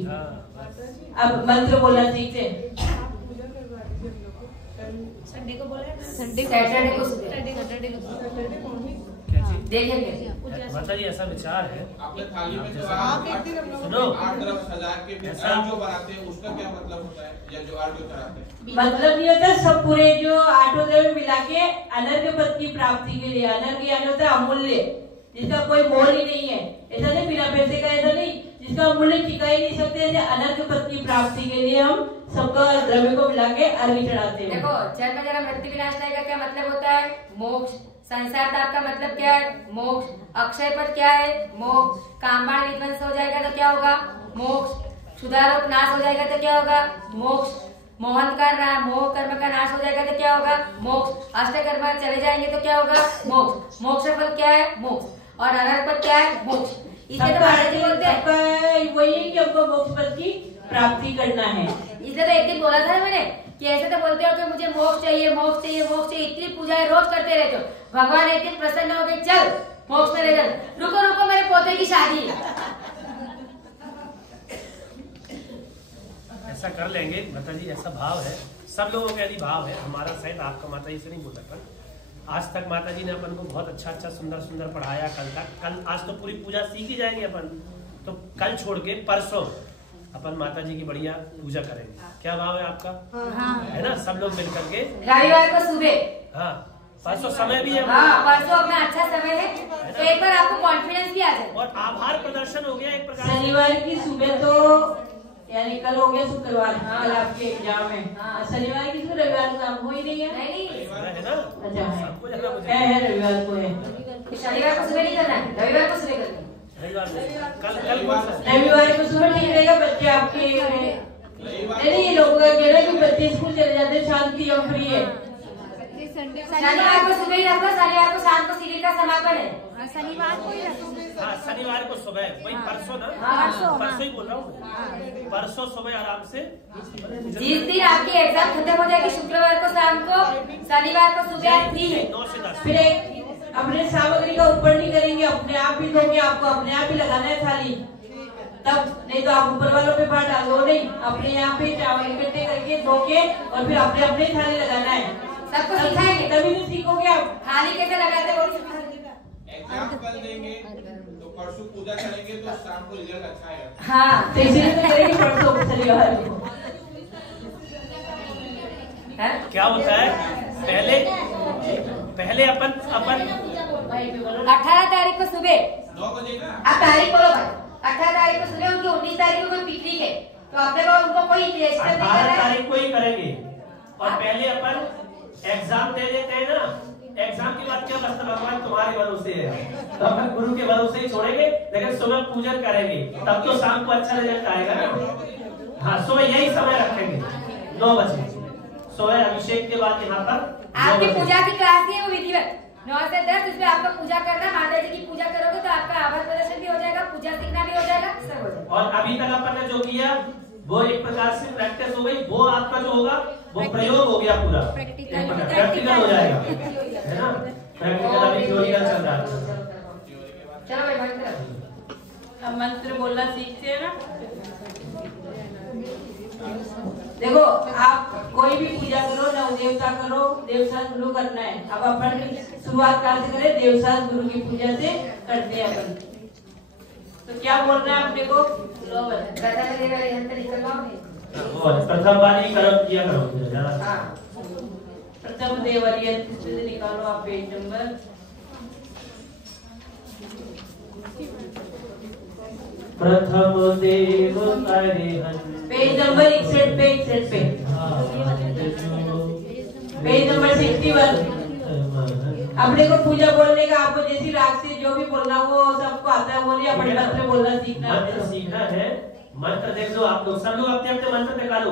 अब मंत्र बोलना सीखते, संडे को बोला, सैटरडे को देखेंगे। माता जी ऐसा विचार है, आपने थाली में जो आप सुनो 8 तरफ सजा के जो बनाते हैं उसका क्या मतलब होता है, या जो अर्घ्य चढ़ाते हैं? मतलब नहीं होता, सब पूरे जो 8 द्रव्य मिला के अनर्घ्य पद की प्राप्ति के लिए, अनर्घ्य यानी होता है अमूल्य, जिसका कोई मोल ही नहीं है। ऐसा नहीं बिना पैसे का, ऐसा नहीं जिसका मूल्य चुका ही नहीं सकते, ऐसे अनर्घ्य पद की प्राप्ति के लिए हम सबका द्रव्य को मिला के अर्घ्य चढ़ाते हैं। देखो जन्म जरा मृत्यु विनाशनाय का क्या मतलब होता है, मोक्ष। संसार ताप का मतलब क्या है, मोक्ष। अक्षय पद क्या है, मोक्ष। कामबाण विध्वंस हो जाएगा तो क्या होगा, मोक्ष। सुधारोप नाश हो जाएगा तो क्या होगा, मोक्ष। मोहन का मोह कर्म का नाश हो जाएगा तो क्या होगा, मोक्ष। अष्ट कर्म चले जाएंगे तो क्या होगा, मोक्ष। मोक्ष फल क्या है, मोक्ष। और अनर्थ पद क्या है, मोक्ष। इसलिए तो महाराज जी बोलते हैं वही है कि हमको मोक्ष पद की प्राप्ति करना है। इसलिए तो एक दिन बोला था मैंने कि ऐसे तो बोलते हो कि मुझे मोक्ष चाहिए, मोक्ष चाहिए, मोक्ष चाहिए, इतनी पूजाएं रोज करते रहते हो, भगवान एक दिन प्रसन्न हो गए, चल मोक्ष में ले चल। रुको रुको, मेरे पोते की शादी। ऐसा कर लेंगे माता जी, ऐसा भाव है सब लोगों का, यदि भाव है हमारा, शायद आपका माता जी से नहीं बोला था, आज तक माता जी ने अपन को बहुत अच्छा सुंदर सुंदर पढ़ाया। कल आज तो पूरी पूजा सीख ही जाएंगे अपन, तो कल छोड़ के परसों अपन माता जी की बढ़िया पूजा करेंगे। क्या भाव है आपका? है ना, सब लोग मिलकर के रविवार को सुबह। हाँ, परसों समय भी है। हाँ, परसों अपना अच्छा समय है, तो एक बार आपको कॉन्फिडेंस भी आ जाए। और आभार प्रदर्शन हो गया एक प्रकार से। शनिवार की सुबह तो यानी कल हो गया शुक्रवार, कल आपके एग्जाम है। शनिवार की सुबह, रविवार को काम हो ही नहीं है। नहीं, है ना, अच्छा है, सबको जाना है रविवार को है। शनिवार को सुबह नहीं करना है, रविवार को सुबह करना है। रविवार को कल कौन सा? रविवार को सुबह ठीक रहेगा, बच्चे आपके नहीं, ये लोगों का कहना है कि बच्चे स्कूल चले जाते हैं, शांति और फ्री है। शनिवार को सुबह ही रखो, शनिवार को शाम को सीरियल का समापन है। शनिवार को ही रखो। हाँ, शनिवार को सुबह, वही परसों ना, परसों ही बोल रहा हूँ, परसों सुबह आराम से। जिस दिन आपकी एग्जाम खत्म हो जाएगी, शुक्रवार को शाम को, शनिवार को सुबह फ्री है। 9 से 10। फिर अपने सामग्री का ऊपर नहीं करेंगे, अपने आप ही धोगे, आपको अपने आप ही लगाना है थाली, तब नहीं तो आप ऊपर वालों पे बांट डालो। नहीं, अपने यहाँ पे चावल इकट्ठे करके धो के और फिर अपने अपने थाली लगाना है। सबको सिखाएंगे, तभी तो सीखोगे आप थाली कैसे लगाते वो भी सिखाएंगे। एग्जाम कल देंगे तो परसों पूजा करेंगे तो शाम को रिजल्ट अच्छा आएगा। हाँ, तो इसीलिए तो करेंगे परसों शनिवार को। क्या होता है, पहले अपन 18 तारीख को सुबह 9 बजे का। आप तारीख बोलो भाई। 18 तारीख को सुबह उनकी 19 तारीख को कोई पिकनिक है, तो अपने को उनको कोई रजिस्टर नहीं 18 करना है। तारीख को ही करेंगे। और पहले अपन एग्जाम दे देते हैं ना, एग्जाम के बाद क्या बचता, भगवान तुम्हारे भरोसे है, तो अपन गुरु के भरोसे ही छोड़ेंगे, लेकिन सुबह पूजन करेंगे, तब तो शाम को अच्छा रिजल्ट आएगा ना। हाँ, सुबह यही समय रखेंगे 9 बजे, सुबह अभिषेक के बाद यहाँ पर आपकी पूजा की क्लास ही है वो विधिवत 9 से 10, उसमें आपको पूजा करना, माता जी की पूजा करोगे तो आपका आभार प्रदर्शन भी हो जाएगा, पूजा सीखना भी हो जाएगा, सब हो जाएगा। और अभी तक अपन ने जो किया वो एक प्रकार से प्रैक्टिस हो गई, वो आपका जो होगा वो प्रयोग हो गया पूरा, प्रैक्टिकल हो जाएगा, है ना। प्रैक्टिकल अभी थ्योरिकल चल रहा है। चलो भाई बंद करो। हम मंत्र बोलना सीखते हैं ना। देखो, आप कोई भी पूजा करो, नव देवता करो, देवसास गुरु करना है। अब अपन शुरुआत कहाँ से करें? देवसास गुरु की पूजा से करते हैं अपन। तो क्या बोलना है अपने को? प्रथम वाली करो, किया करो प्रथम देवरिया से निकालो आप पेज नंबर। प्रथम देव अरिहंत, पेज नंबर 61 पे, 61 पे, पेज नंबर 61। अपने को पूजा बोलने का, आपको जैसी राग से जो भी बोलना वो सबको आता है, बोलिए। अपने मंत्र बोलना सीखना है। मंत्र देख लो आप लोग, सब लोग अपने अपने मंत्र निकालो।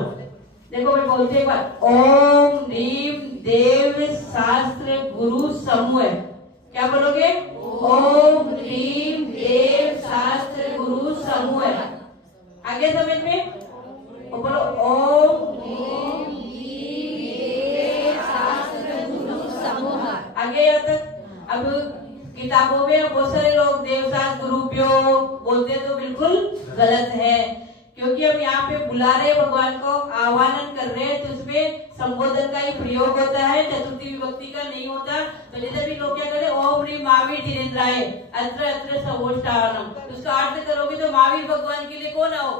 देखो मैं बोलते एक बार, ओम ह्रीम देव शास्त्र गुरु समूह। क्या बोलोगे? ओम ह्रीम देव शास्त्र गुरु समूह। आगे समझ में बोलो, ओम आगे यहाँ तक। अब किताबों में बहुत सारे लोग देवशास्त्र दुरुपयोग बोलते हैं, तो बिल्कुल गलत है, क्योंकि हम यहाँ पे बुला रहे भगवान को, आह्वान कर रहे हैं, तो उसमें संबोधन का ही प्रयोग होता है, चतुर्थी विभक्ति का नहीं होता। तो जैसे भी लोग क्या करें, ओम ह्रीम महावीर धीरेन्द्राय अत्र अत्र सर्वोष्ठानम, उसका अर्थ करोगे तो महावीर भगवान के लिए कौन आओ,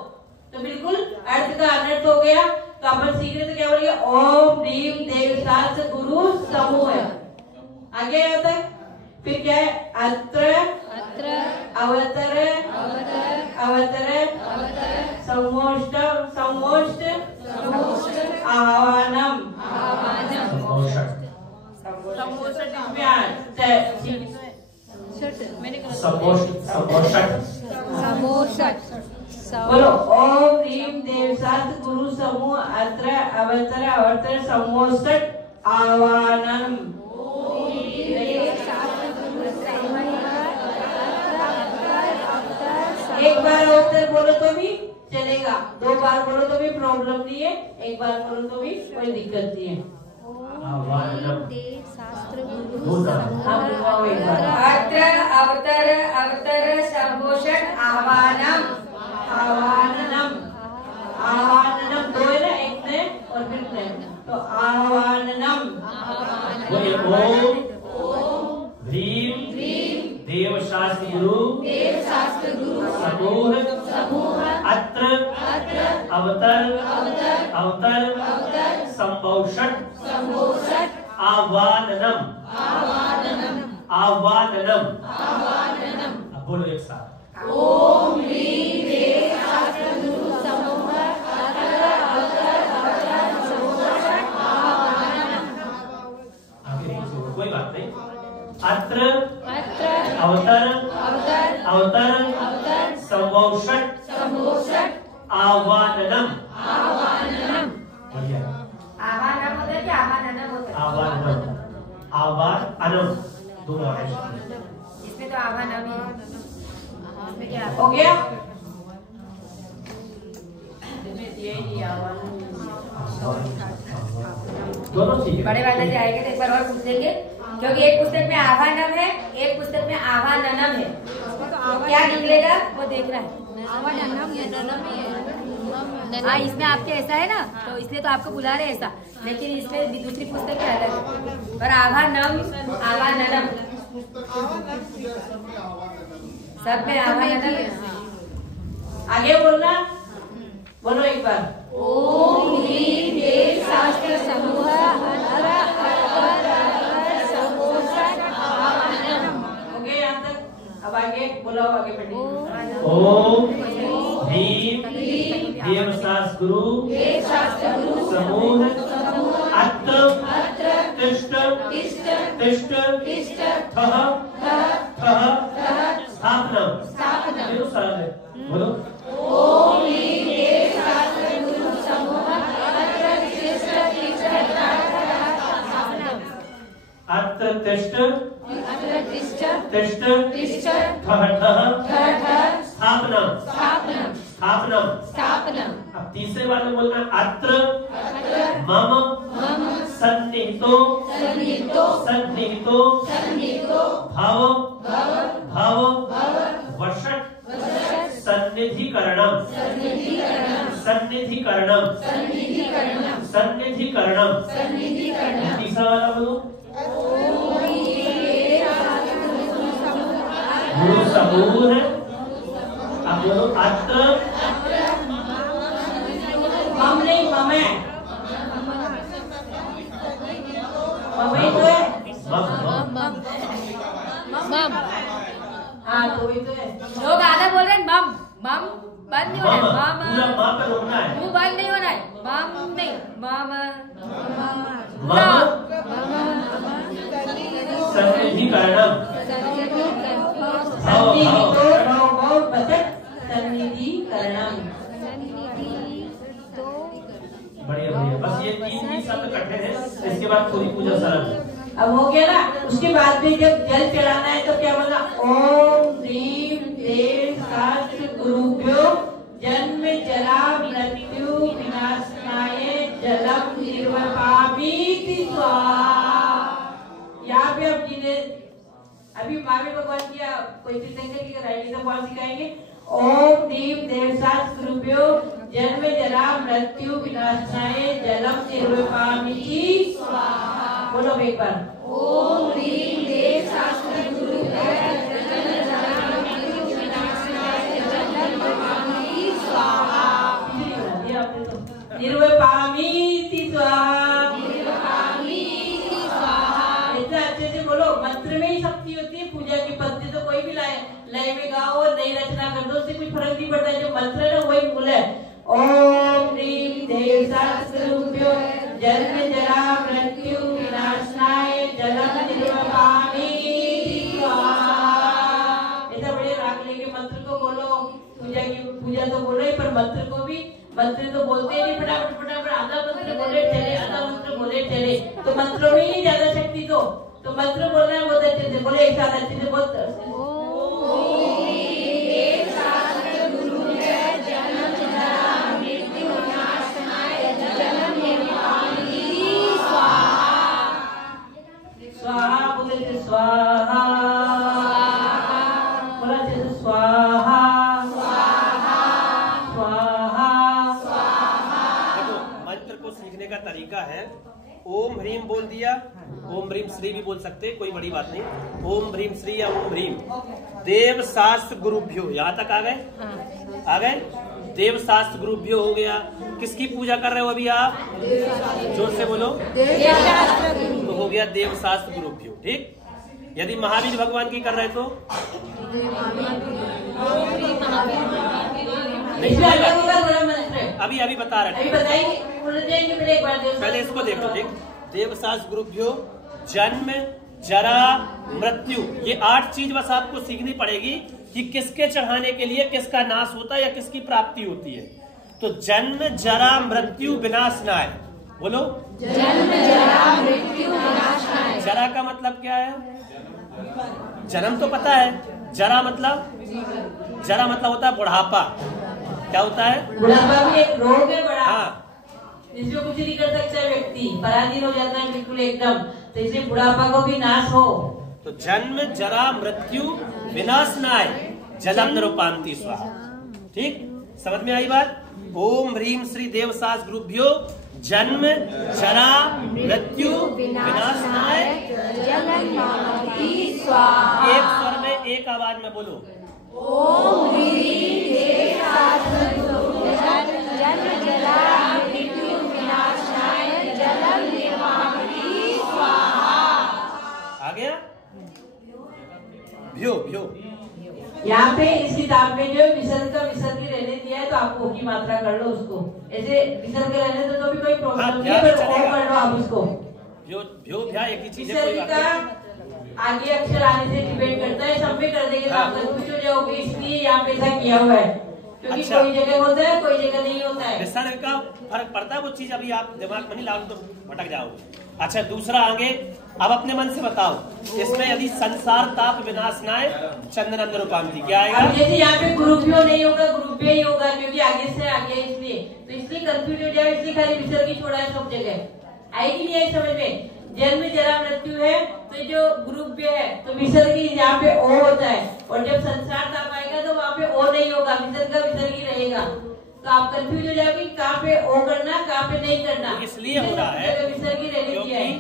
तो बिल्कुल अर्थ का अनर्थ हो गया। तो अपन सीख रहे तो क्या बोलेंगे, ओम ह्रीम देवशास्त्र गुरु समूह। आगे यहाँ तक फिर क्या है, अत्र अवतर अवतर समोष्ट समोष्ट आह्वानम बोलो, ओम ह्रीम देवशास्त्र गुरु समूह अत्र अवतर अवतर समोष्ट आह्वानम। एक बार उत्तर बोलो तो भी चलेगा, 2 बार बोलो तो भी प्रॉब्लम नहीं है, 1 बार बोलो तो भी कोई दिक्कत नहीं है। अत्र अवतर अवतर संपोषण आह्वानम आह्वानम आह्वानम 2 है ना, 1 ने और फिर ने, तो आह्वानम। समूह अत्र अवतर संभौषट आवाननम। अब बोलो एक साथ। ओम ह्रीं वेद शास्त्र गुरु समूह अत्र अवतर संभौषट आवाहनम। कोई बात नहीं। अत्र अवतर संभौषट आवाननम। बढ़िया। आवाहनम होता है कि आवाहनम होता है? आवाहनम दोनों है। इसमें तो आवाहनम ही है। इसमें क्या हो गया? दोनों ठीक है। बड़े वाले जी आएंगे तो एक बार और पूछ लेंगे, क्योंकि एक पुस्तक में आवाहनम है, एक पुस्तक में आवाहननम है। तो क्या निकलेगा वो देख रहा है। हाँ, इसमें आपके ऐसा है ना, तो इसलिए तो आपको बुला रहे ऐसा, लेकिन इसमें दूसरी पुस्तक में अलग है। पर आवाहनम आवाहननम सब में आवाहननम है। आगे बोलना, बोलो एक बार। ओम ह्रीं वेद शास्त्र समूह अत्र अवतर संभौषट आवाहनम। हो गया यहाँ तक? अब आगे बोलो, आगे बढ़िए। ओम ह्रीं देवशास्त्र गुरु समूह अत्र तिष्ठ थः स्थापनम। ये सरल है, बोलो। ओम ह्रीं वेद शास्त्र गुरु समूह अत्र तिष्ठ अत्र तिष्ठ थः स्थापनम। अब तीसरे बार में बोलना अत्र मम सन्निहितो भव वषट सन्निधिकरणम। तीसरा वाला बोलो। गुरु समूह है। अब बोलो अत्र मम नहीं, ममे। ममे तो है। हाँ, तो वही तो है। लोग आधा बोल रहे हैं मम मम, बंद नहीं होना है। पूरा माँ पे रोकना है। मुंह बंद नहीं होना है। मम नहीं, मम सन्निधिकरणम। बढ़िया बढ़िया, बस ये तीन ही शब्द कठिन है, इसके बाद पूरी पूजा सरल है। अब हो गया ना। उसके बाद में जब जल चढ़ाना है तो क्या बोलना? ओम ह्रीं देव शास्त्र गुरुभ्यो जन्म जरा मृत्यु विनाशनाय जलम निर्वपामीति स्वाहा। यहाँ पे अब जिन्हें अभी महावीर भगवान की कोई तीर्थंकर की कराएंगे तो कौन सिखाएंगे? ओम ह्रीं देव शास्त्र गुरुभ्यो जन्म जरा मृत्यु विनाशनाय जलम निर्वपामीति स्वाहा। बोलो एक बार। ओम ह्रीं देव शास्त्र गुरुभ्यो जन्म जरा मृत्यु विनाशनाय जलम निर्वपामीति स्वाहा। निर्वपामीति स्वाहा। इतना अच्छे से बोलो। मंत्र में ही शक्ति होती है। पूजा की पद्धति तो कोई भी लय में गाओ और नई रचना कर दो, उससे कुछ फर्क नहीं पड़ता। जो मंत्र है ना वही मूल है। ओम ह्रीं देव शास्त्र गुरुभ्यो जन्म जरा मृत्यु विनाशनाय जलम निर्वपामीति स्वाहा। ऐसा बड़े राग लेके मंत्र को बोलो। पूजा तो बोलो ही, पर मंत्र को भी, मंत्र तो बोलते ही नहीं फटाफट फटाफट। आधा मंत्र बोले चले, आधा मंत्र बोले चले, तो मंत्रों में ही ज्यादा शक्ति। तो मंत्र बोलना है बहुत अच्छे से बोले, एक साथ अच्छे से बहुत। स्वाहा बोले थे, स्वाहा बोला थे, स्वाहा स्वाहा। देखो, मंत्र को सीखने का तरीका है ओम ह्रीम बोल दिया, ओम ह्रीम श्री भी बोल सकते हैं, कोई बड़ी बात नहीं। ओम ह्रीम श्री या ओम ह्रीम देव शास्त्र गुरुभ्यो, यहाँ तक आ गए? आ गए? देव शास्त्र गुरुभ्यो हो गया। किसकी पूजा कर रहे हो अभी आप? जोर से बोलो। तो हो गया देव शास्त्र गुरुभ्यो। ठीक, यदि महावीर भगवान की कर रहे तो अभी अभी बता रहे हैं, पहले इसको देखो। देख, देव शास्त्र गुरुभ्यो जन्म जरा मृत्यु, ये 8 चीज बस आपको सीखनी पड़ेगी कि किसके चढ़ाने के लिए किसका नाश होता है या किसकी प्राप्ति होती है। तो जन्म जरा मृत्यु विनाशनाय, बोलो। जन्म जरा मृत्यु विनाशनाय। जरा का मतलब क्या है? जन्म तो पता है, जरा मतलब होता है बुढ़ापा। क्या होता है? बुढ़ापा भी एक रोग है बड़ा। हाँ, जिसमें कुछ नहीं कर सकता व्यक्ति, पराधीन हो जाता है बिल्कुल एकदम। तो इसलिए बुढ़ापा को भी नाश हो। तो जन्म जरा मृत्यु विनाशनाय जलम नरोपांति स्वाहा। ठीक, समझ में आई बात? ओम ह्रीम श्री देव शास्त्र गुरुभ्यो जन्म जरा मृत्यु विनाशनाय स्वाहा। एक स्वर में एक आवाज में बोलो। ओम ह्रीम देव शास्त्र गुरुभ्यो जन्म जरा मृत्यु विनाशनाय जलम निर्वापति स्वाहा। आ गया? भ्यो भ्यो। यहाँ पे इस किताब में जो विसर्ग का विसर्ग रहने दिया है, तो आप ओ की मात्रा कर लो उसको। ऐसे विसर्ग रहने दो तो भी कोई प्रॉब्लम नहीं है, पर ओ कर लो आप उसको। भ्यो भ्यो भ्या एक ही चीज है, कोई विसर्ग बात का आगे अक्षर आने से डिपेंड करता है। सब में कर देंगे तो आप कंफ्यूज हो जाओगे, इसलिए यहाँ पे ऐसा किया हुआ है। क्योंकि अच्छा। कोई जगह होता है, कोई जगह नहीं होता है। विसर्ग का फर्क पड़ता है, वो चीज अभी आप दिमाग में नहीं लाओ तो भटक जाओगे। अच्छा, दूसरा आगे, अब अपने मन से बताओ, इसमें यदि संसार ताप विनाशनाय चंदन रूपांति क्या आएगा? अब जैसे यहाँ पे गुरुभ्यो नहीं होगा, गुरुभ्य ही होगा, क्योंकि आगे से आगे इसलिए, तो इसलिए कंफ्यूज हो जाए, इसलिए खाली विसर्ग ही छोड़ा है सब जगह। आएगी नहीं आई समझ में? जन्म जरा मृत्यु है तो जो गुरुभ्य है तो विसर्ग यहाँ पे ओ होता है, और जब संसार ताप आएगा तो वहाँ पे ओ नहीं होगा, विसर्ग का विसर्ग ही रहेगा। तो आप कंफ्यूज हो जाओगे कहाँ पे ओ करना, कहाँ पे नहीं करना। तो इसलिए हो रहा है विसर्ग ही रहने दिया है।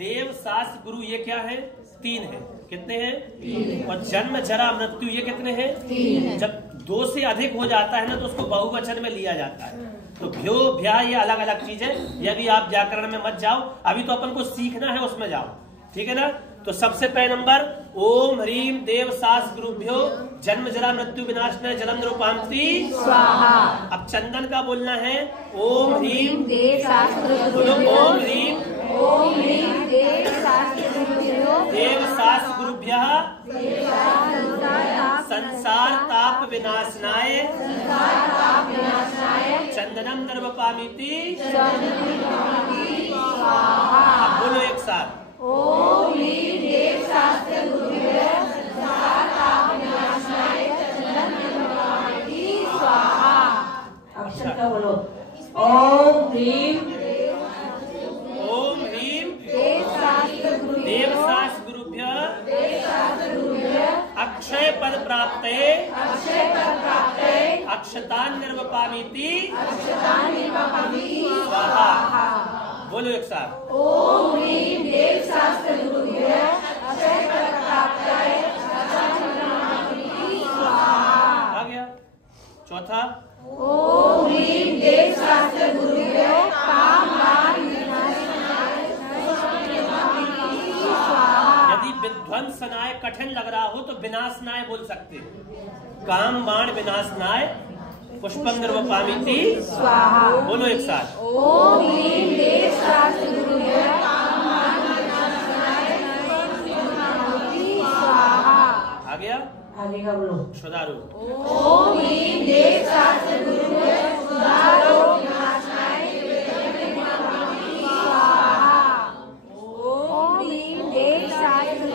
देव शास्त्र गुरु ये क्या है? 3 है। कितने हैं? 3। और जन्म जरा मृत्यु ये कितने हैं? 3। जब 2 से अधिक हो जाता है ना तो उसको बहुवचन में लिया जाता है। तो भ्यो भ्या ये अलग अलग चीज है, यदि आप व्याकरण में मत जाओ, अभी तो अपन को सीखना है, उसमें जाओ। ठीक है ना? तो सबसे पहले नंबर ओम ह्रीम देव शास्त्र गुरुभ्यो जन्म जरा मृत्यु विनाशनाय जलम रूपांति स्वाहा। अब चंदन का बोलना है ओम ह्रीम देव शास्त्र बोलो। ओम ह्रीम देव शास्त्र गुरुभ्यो देव शास्त्र गुरुभ्यः संसार ताप विनाशनाय चंदनम नर्वपामीति। अब बोलो एक साथ। ओम ह्रीम देव शास्त्र गुरुभ्यो संसार ताप विनाशनाय चंदनम नर्वपामीति स्वाहा। अक्षर का बोलो। ओम ह्रीम देव शास्त्र गुरुभ्यः अक्षय पद प्राप्ते अक्षतान निर्वपामीति स्वाहा। बोलो एक साथ। ओम ह्रीम देव शास्त्र गुरुभ्यो अक्षय पद प्राप्ते अक्षतान निर्वपामीति स्वाहा। आ गया। चौथा ओम ह्रीम देव शास्त्र गुरुभ्यो काम मान विनाशनाय स्वाहा। यदि विध्वंसनाय कठिन लग रहा हो तो विनाशनाय बोल सकते हैं। काम बाण विनाशनाय पुष्पम निर्वपामीति स्वाहा। बोलो एक साथ। ओम ह्रीम देव शास्त्र गुरुभ्यो काम मान विनाशनाय स्वाहा। आ गया। आगे का बोलो। सुधारो। ओम ह्रीम देव शास्त्र गुरुभ्यो सुधारो विनाशनाय स्वाहा। ओम ह्रीम देव शास्त्र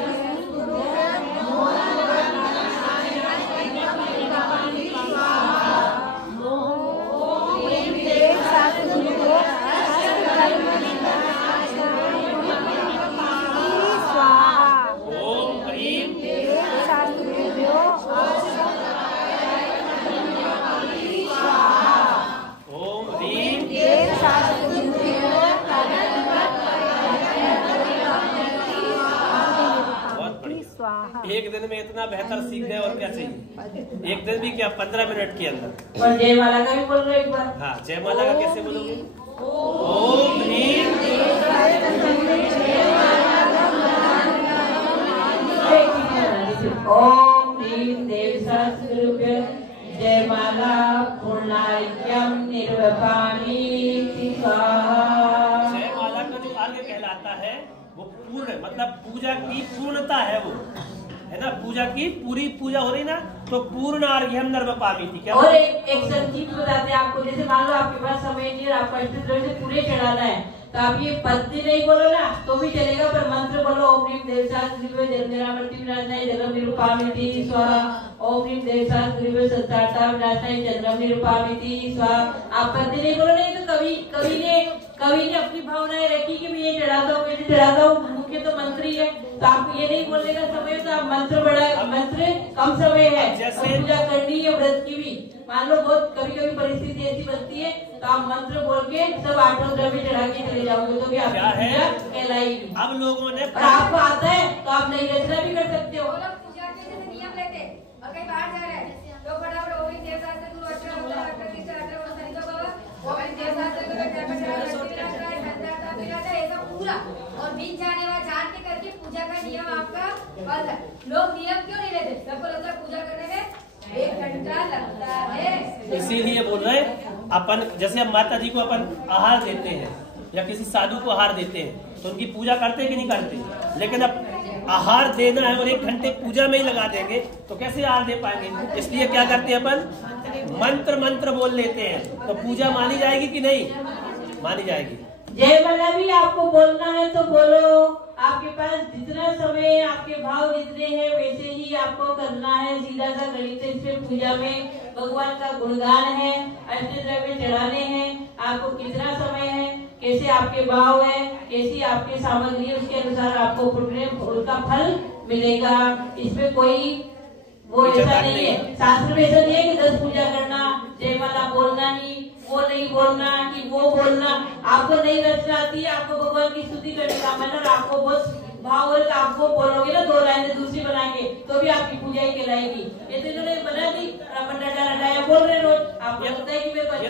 दिन में इतना बेहतर सीख गए और क्या चाहिए। एक दिन भी क्या, 15 मिनट के अंदर। और जयमाला का भी बोल रहे एक बार। हाँ, जयमाला का कैसे बोलोगे? ओम ह्रीं ओम ह्रीं देवी सहस्ररूपे जयमाला पूर्णाख्यम निर्वपामि स्वाहा। जयमाला का जो अर्घ कहलाता है वो पूर्ण, मतलब पूजा की पूर्णता है वो, है ना। पूजा की पूरी पूजा हो रही ना, तो पूर्ण अर्घ्यम नर्वपामि थी क्या। और एक संगीत बताते हैं आपको, जैसे मान लो आपके पास समय नहीं और आपको अष्टद्रव्य से पूरे चढ़ाना है, तो आप ये पद्य नहीं बोलो ना तो भी चलेगा, पर मंत्र बोलो ओम ह्रीं देवसास्त्रिवे जलनिरामृति विनाशाय जलम निरूपामिति स्वाहा। ओम ह्रीं देवसास्त्रिवे संसारता विनाशाय चंद्रम निरूपामिति स्वाहा। आप पद्य नहीं बोलो, नहीं तो कवि ने अपनी भावनाएं रखी कि मैं ये चढ़ाता हूँ, मैं चढ़ाता हूँ, मुख्य तो मंत्र ही है, तो आपको ये नहीं बोलने का समय, तो आप मंत्र कम समय है और पूजा करनी है व्रत की भी। मान लो बहुत कभी परिस्थिति ऐसी बनती है तो आप मंत्र बोल के सब 8 द्रव्य चढ़ा के चले जाओगे तो भी आपकी पूजा कहलाएगी। अब लोगों ने, और आपको आता है तो आप नई रचना भी कर सकते हो। पूजा के जैसे नियम लेते और कहीं बाहर जा रहे हैं तो फटाफट ओम ह्रीं देवसास्त्र गुरु अक्षर ओम पूरा और बीच जाने वाला जान के करके पूजा का नियम आपका बंद है। लोग नियम क्यों नहीं लेते? सबको लगता है पूजा करने में 1 घंटा लगता है। इसीलिए बोल रहे अपन, जैसे अब माता जी को अपन आहार देते हैं या किसी साधु को आहार देते हैं तो उनकी पूजा करते कि नहीं करते, लेकिन अब आहार देना है और 1 घंटे पूजा में ही लगा देंगे तो कैसे आहार दे पाएंगे। इसलिए क्या करते हैं अपन, मंत्र बोल लेते हैं, तो पूजा मानी जाएगी कि नहीं मानी जाएगी। जयमाला भी आपको बोलना है तो बोलो, आपके पास जितना समय, आपके भाव जितने हैं वैसे ही आपको करना है। सीधा सा गणित है इसमें। पूजा में भगवान का गुणगान है, अष्टद्रव्य चढ़ाने हैं, आपको कितना समय है, कैसे आपके भाव है, कैसी आपकी सामग्री है, उसके अनुसार आपको पुण्य उसका फल मिलेगा। इसमें कोई वो ऐसा नहीं है, शास्त्र में ऐसा नहीं है कि 10 पूजा करना, जयमाला बोलना ही, वो नहीं बोलना कि वो बोलना। आपको नहीं रचना आती है, आपको भगवान की स्तुति करने का मन और आपको बहुत भाव है, तो आप वो बोलोगे ना 2 लाइनें दूसरी बनाएंगे तो भी आपकी पूजा ही कहलाएगी। ये तो इन्होंने बना दी, अपन डटा बोल रहे रोज। आपको लगता है कि मेरे को अच्छा,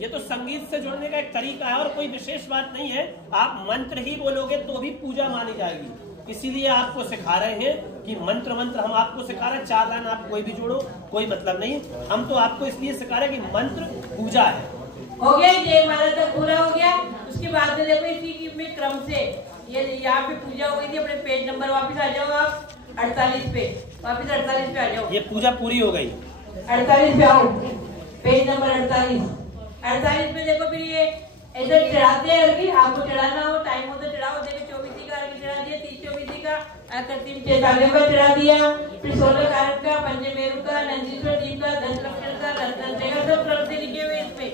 ये तो संगीत से जुड़ने का एक तरीका है और कोई विशेष बात नहीं है। आप मंत्र ही बोलोगे तो भी पूजा मानी जाएगी। इसीलिए आपको सिखा रहे हैं कि मंत्र हम आपको सिखा रहे हैं। 4 लाइन आप कोई भी जोड़ो, कोई मतलब नहीं। हम तो आपको इसलिए सिखा रहे हैं कि मंत्र पूजा है। हो गया, जयमाला तक पूरा हो गया। उसके बाद में देखो इसी में क्रम से ये यहाँ पे पूजा हो गई थी। अपने पेज नंबर वापस आ जाओ आप 48 पे, वापस 48 पे आ जाओ। ये पूजा पूरी हो गई। 48 पे आओ, पेज नंबर 48 में देखो। फिर ये ऐसे चढ़ाते हैं अर्घी, आपको चढ़ाना हो, टाइम हो तो चढ़ाओ। देखो 24 का अर्घी चढ़ा दिया, 30-24 का, 3 का चढ़ा दिया, फिर 16 कारक का, पंचमेरु का, नंदीश्वर दीप का, 10 लक्षण का, रत्न सब क्रम से लिखे हुए इसमें।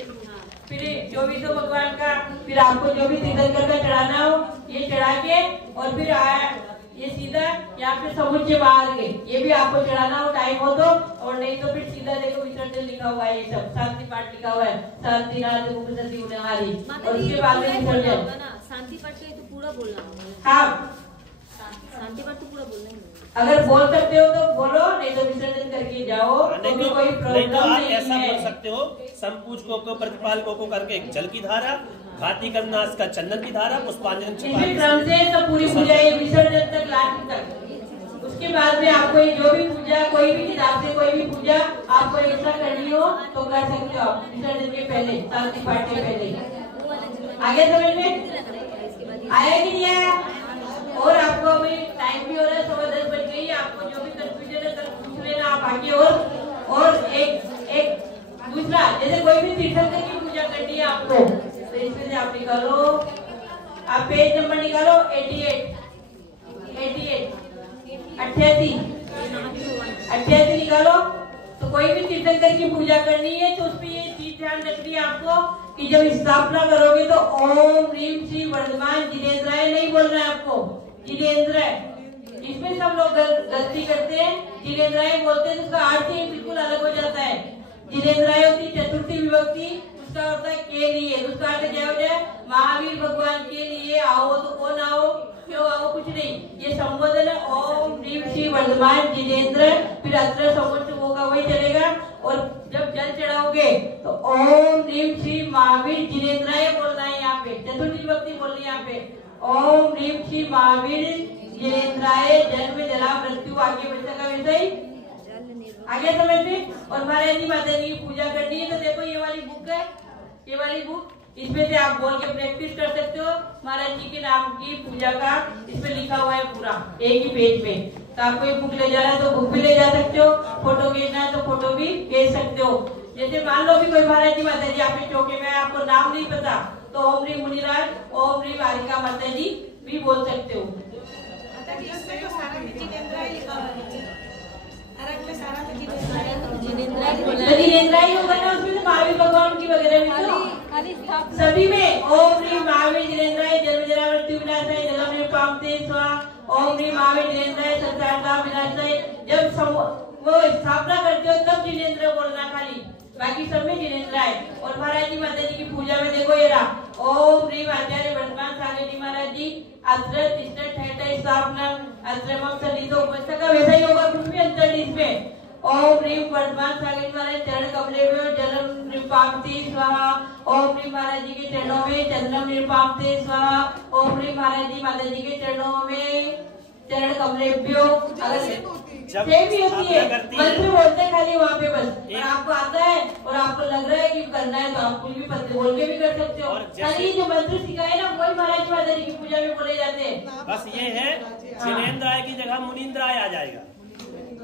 फिर 24 भगवान का, फिर आपको जो भी तीर्थंकर का चढ़ाना हो ये चढ़ा के, और फिर आया ये सीधा यहाँ पे समुच्चय बाहर के, ये भी आपको चढ़ाना हो टाइम हो तो, और नहीं तो फिर सीधा देखो विसर्जन लिखा हुआ है, ये सब शांति पाठ लिखा हुआ है, शांतिनाथ उपसती उन्हारी। और उसके बाद में विसर्जन। शांति पाठ तो पूरा बोलना होगा। हाँ, शांति पाठ तो पूरा बोलना ही होगा। अगर बोल सकते हो तो बोलो, नहीं तो विसर्जन करके जाओ। नहीं तो कोई प्रॉब्लम आप नहीं ऐसा है। बोल सकते हो, संपूजकों को प्रतिपालकों को करके एक जल की धारा, घाटी करनाश का चंदन की धारा, पुष्पांजलि इसी क्रम से तो पूरी पूजा विसर्जन तक लास्ट तक। उसके बाद में आपको जो भी पूजा, कोई भी किताब से कोई भी पूजा आपको एक्स्ट्रा करनी हो तो कर सकते हो आप विसर्जन के पहले, शांति पाठ के पहले। आगे समझ में आया कि नहीं आया? और आपको अभी टाइम भी हो रहा है, 10:15 बज गई। आपको जो भी कंफ्यूजन है कल पूछ लेना आप आगे। और एक दूसरा, जैसे कोई भी तीर्थंकर की पूजा करनी है आपको, तो इसमें से आप निकालो, आप पेज नंबर निकालो 88 निकालो। तो कोई भी तीर्थंकर की पूजा करनी है तो उसमें ये चीज ध्यान रखनी है आपको कि जब स्थापना करोगे तो ओम ह्रीं श्री वर्धमान जिनेन्द्राय नहीं बोलना है आपको, जिनेन्द्राय। इसमें सब लोग गलती करते हैं, जिनेन्द्राय बोलते हैं तो उसका अर्थ ही बिल्कुल अलग हो जाता है। जिनेन्द्राय होती चतुर्थी विभक्ति, दूसरा होता है के लिए, दूसरा अर्थ क्या हो जाए, महावीर भगवान के लिए आओ, तो कौन आओ, क्यों आओ, कुछ नहीं, ये संबोधन है ओम ह्रीम श्री वर्धमान जिनेन्द्र, फिर अत्र समस्त होगा वही चलेगा। और जब जल चढ़ाओगे तो ओम ह्रीम श्री महावीर जिनेन्द्राय बोलना है, यहाँ पे चतुर्थी भक्ति बोलनी है, यहाँ पे ओम ह्रीम श्री महावीर जिनेन्द्राय जन्म जला मृत्यु, आगे वैसा का वैसा ही आगे समझ में। और महाराज जी माता जी की पूजा करनी है तो देखो ये वाली बुक है, ये वाली बुक, इसमें से आप बोल के प्रैक्टिस कर सकते हो महाराज जी के नाम की पूजा का, इसमें लिखा हुआ है पूरा एक ही पेज में। तो आपको ये बुक ले जाना है तो बुक भी ले जा सकते हो, फोटो भेजना है तो फोटो भी भेज सकते हो। जैसे मान लो भी कोई महाराज जी माता जी आपके चौके में, आपको नाम नहीं पता, तो ओम ह्रीम मुनिराज, ओम ह्रीम हारिका माता जी भी बोल सकते हो। जिनेन्द्र ही होगा ना, उसमें तो महावीर भगवान की वगैरह भी तो सभी में ओम ह्रीम महावीर जिनेन्द्राय जन्म जरा मृत्यु विनाशाय जलम निपाते स्वाहा, ओम ह्रीम महावीर जिनेन्द्राय संसार विनाशाय। जब वो स्थापना करते हो तब जिनेन्द्र बोलना खाली, बाकी सब में जिनेन्द्र है। और महाराज जी माता जी की पूजा में देखो ये रहा ओम ह्रीम आचार्य वर्तमान सागर जी महाराज जी अत्र तिष्ठ ठहठ स्थापना अत्र मम सन्निधो उपस्थ का वैसा ही होगा, कुछ भी अंतर नहीं इसमें। ओम ह्रीम वर्तमान सागर महाराज चरण कमले में जलम निपाते स्वाहा, ओम ह्रीम महाराज जी के चरणों में चंद्रम निपाते स्वाहा, ओम ह्रीम महाराज जी माता जी के चरणों में चरण कमलेभ्यो। सेम ही होती है, मंत्र बोलते खाली वहाँ पे बस, और आपको आता है और आपको लग रहा है कि करना है तो आप कुछ भी पत्ते बोल के भी कर सकते हो। खाली जो मंत्र सिखाए ना वही महाराज माता जी की पूजा में बोले जाते हैं। बस ये है जिनेन्द्राय की जगह मुनीन्द्राय आ जाएगा,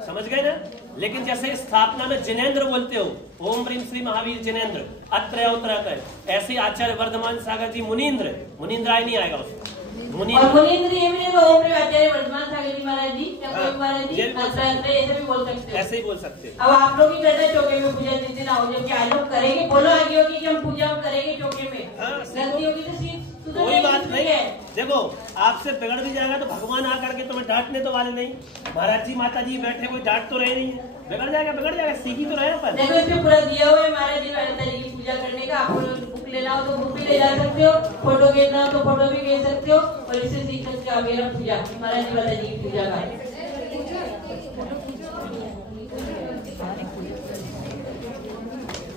समझ गए ना। लेकिन जैसे स्थापना में जिनेन्द्र बोलते हो, ओम ह्रीम श्री महावीर जिनेन्द्र अत्र उत्तराखंड, ऐसे आचार्य वर्धमान सागर जी मुनीन्द्र, मुनीन्द्राय नहीं आएगा उसमें। मुनीन्द्र ये भी तो ओम ह्रीम आचार्य वर्धमान सागर जी महाराज जी या कोई महाराज जी ऐसे भी बोल सकते हो, ऐसे ही बोल सकते हैं। अब आप लोग ही करते चौके में पूजा जिस दिन आओ, जब क्या लोग करेंगे, बोलो आगे होगी कि हम पूजा करेंगे चौके में, गलती होगी तो कोई बात नहीं है। देखो आपसे बिगड़ भी जाएगा तो भगवान आकर के तुम्हें डांटने तो वाले नहीं, महाराज जी माता जी बैठे कोई डांट तो रहे नहीं है, बिगड़ जाएगा, सीखी तो रहे अपन। देखो इसमें पूरा दिया हुआ है महाराज जी माता जी की पूजा करने का, आपको बुक लेना हो तो बुक भी ले जा सकते हो, फोटो खींचना हो तो फोटो भी खींच सकते हो, और इससे सीख सकते हो मेरा पूजा महाराज जी माता जी की पूजा का।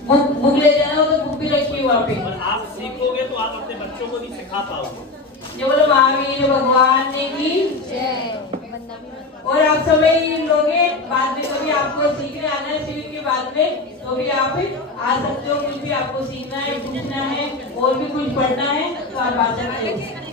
बुक ले जाना हो तो बुक भी रखी वहाँ पे, और आप सीखोगे तो आप अपने बच्चों को भी सिखा पाओगे। जो बोलो महावीर भगवान ने की। और आप समय लोगे बाद में कभी आपको सीखने आना है शिविर के बाद में तो भी आप आ सकते हो, कुछ भी आपको सीखना है, पूछना है और भी कुछ पढ़ना है तो आप आ सकते हो।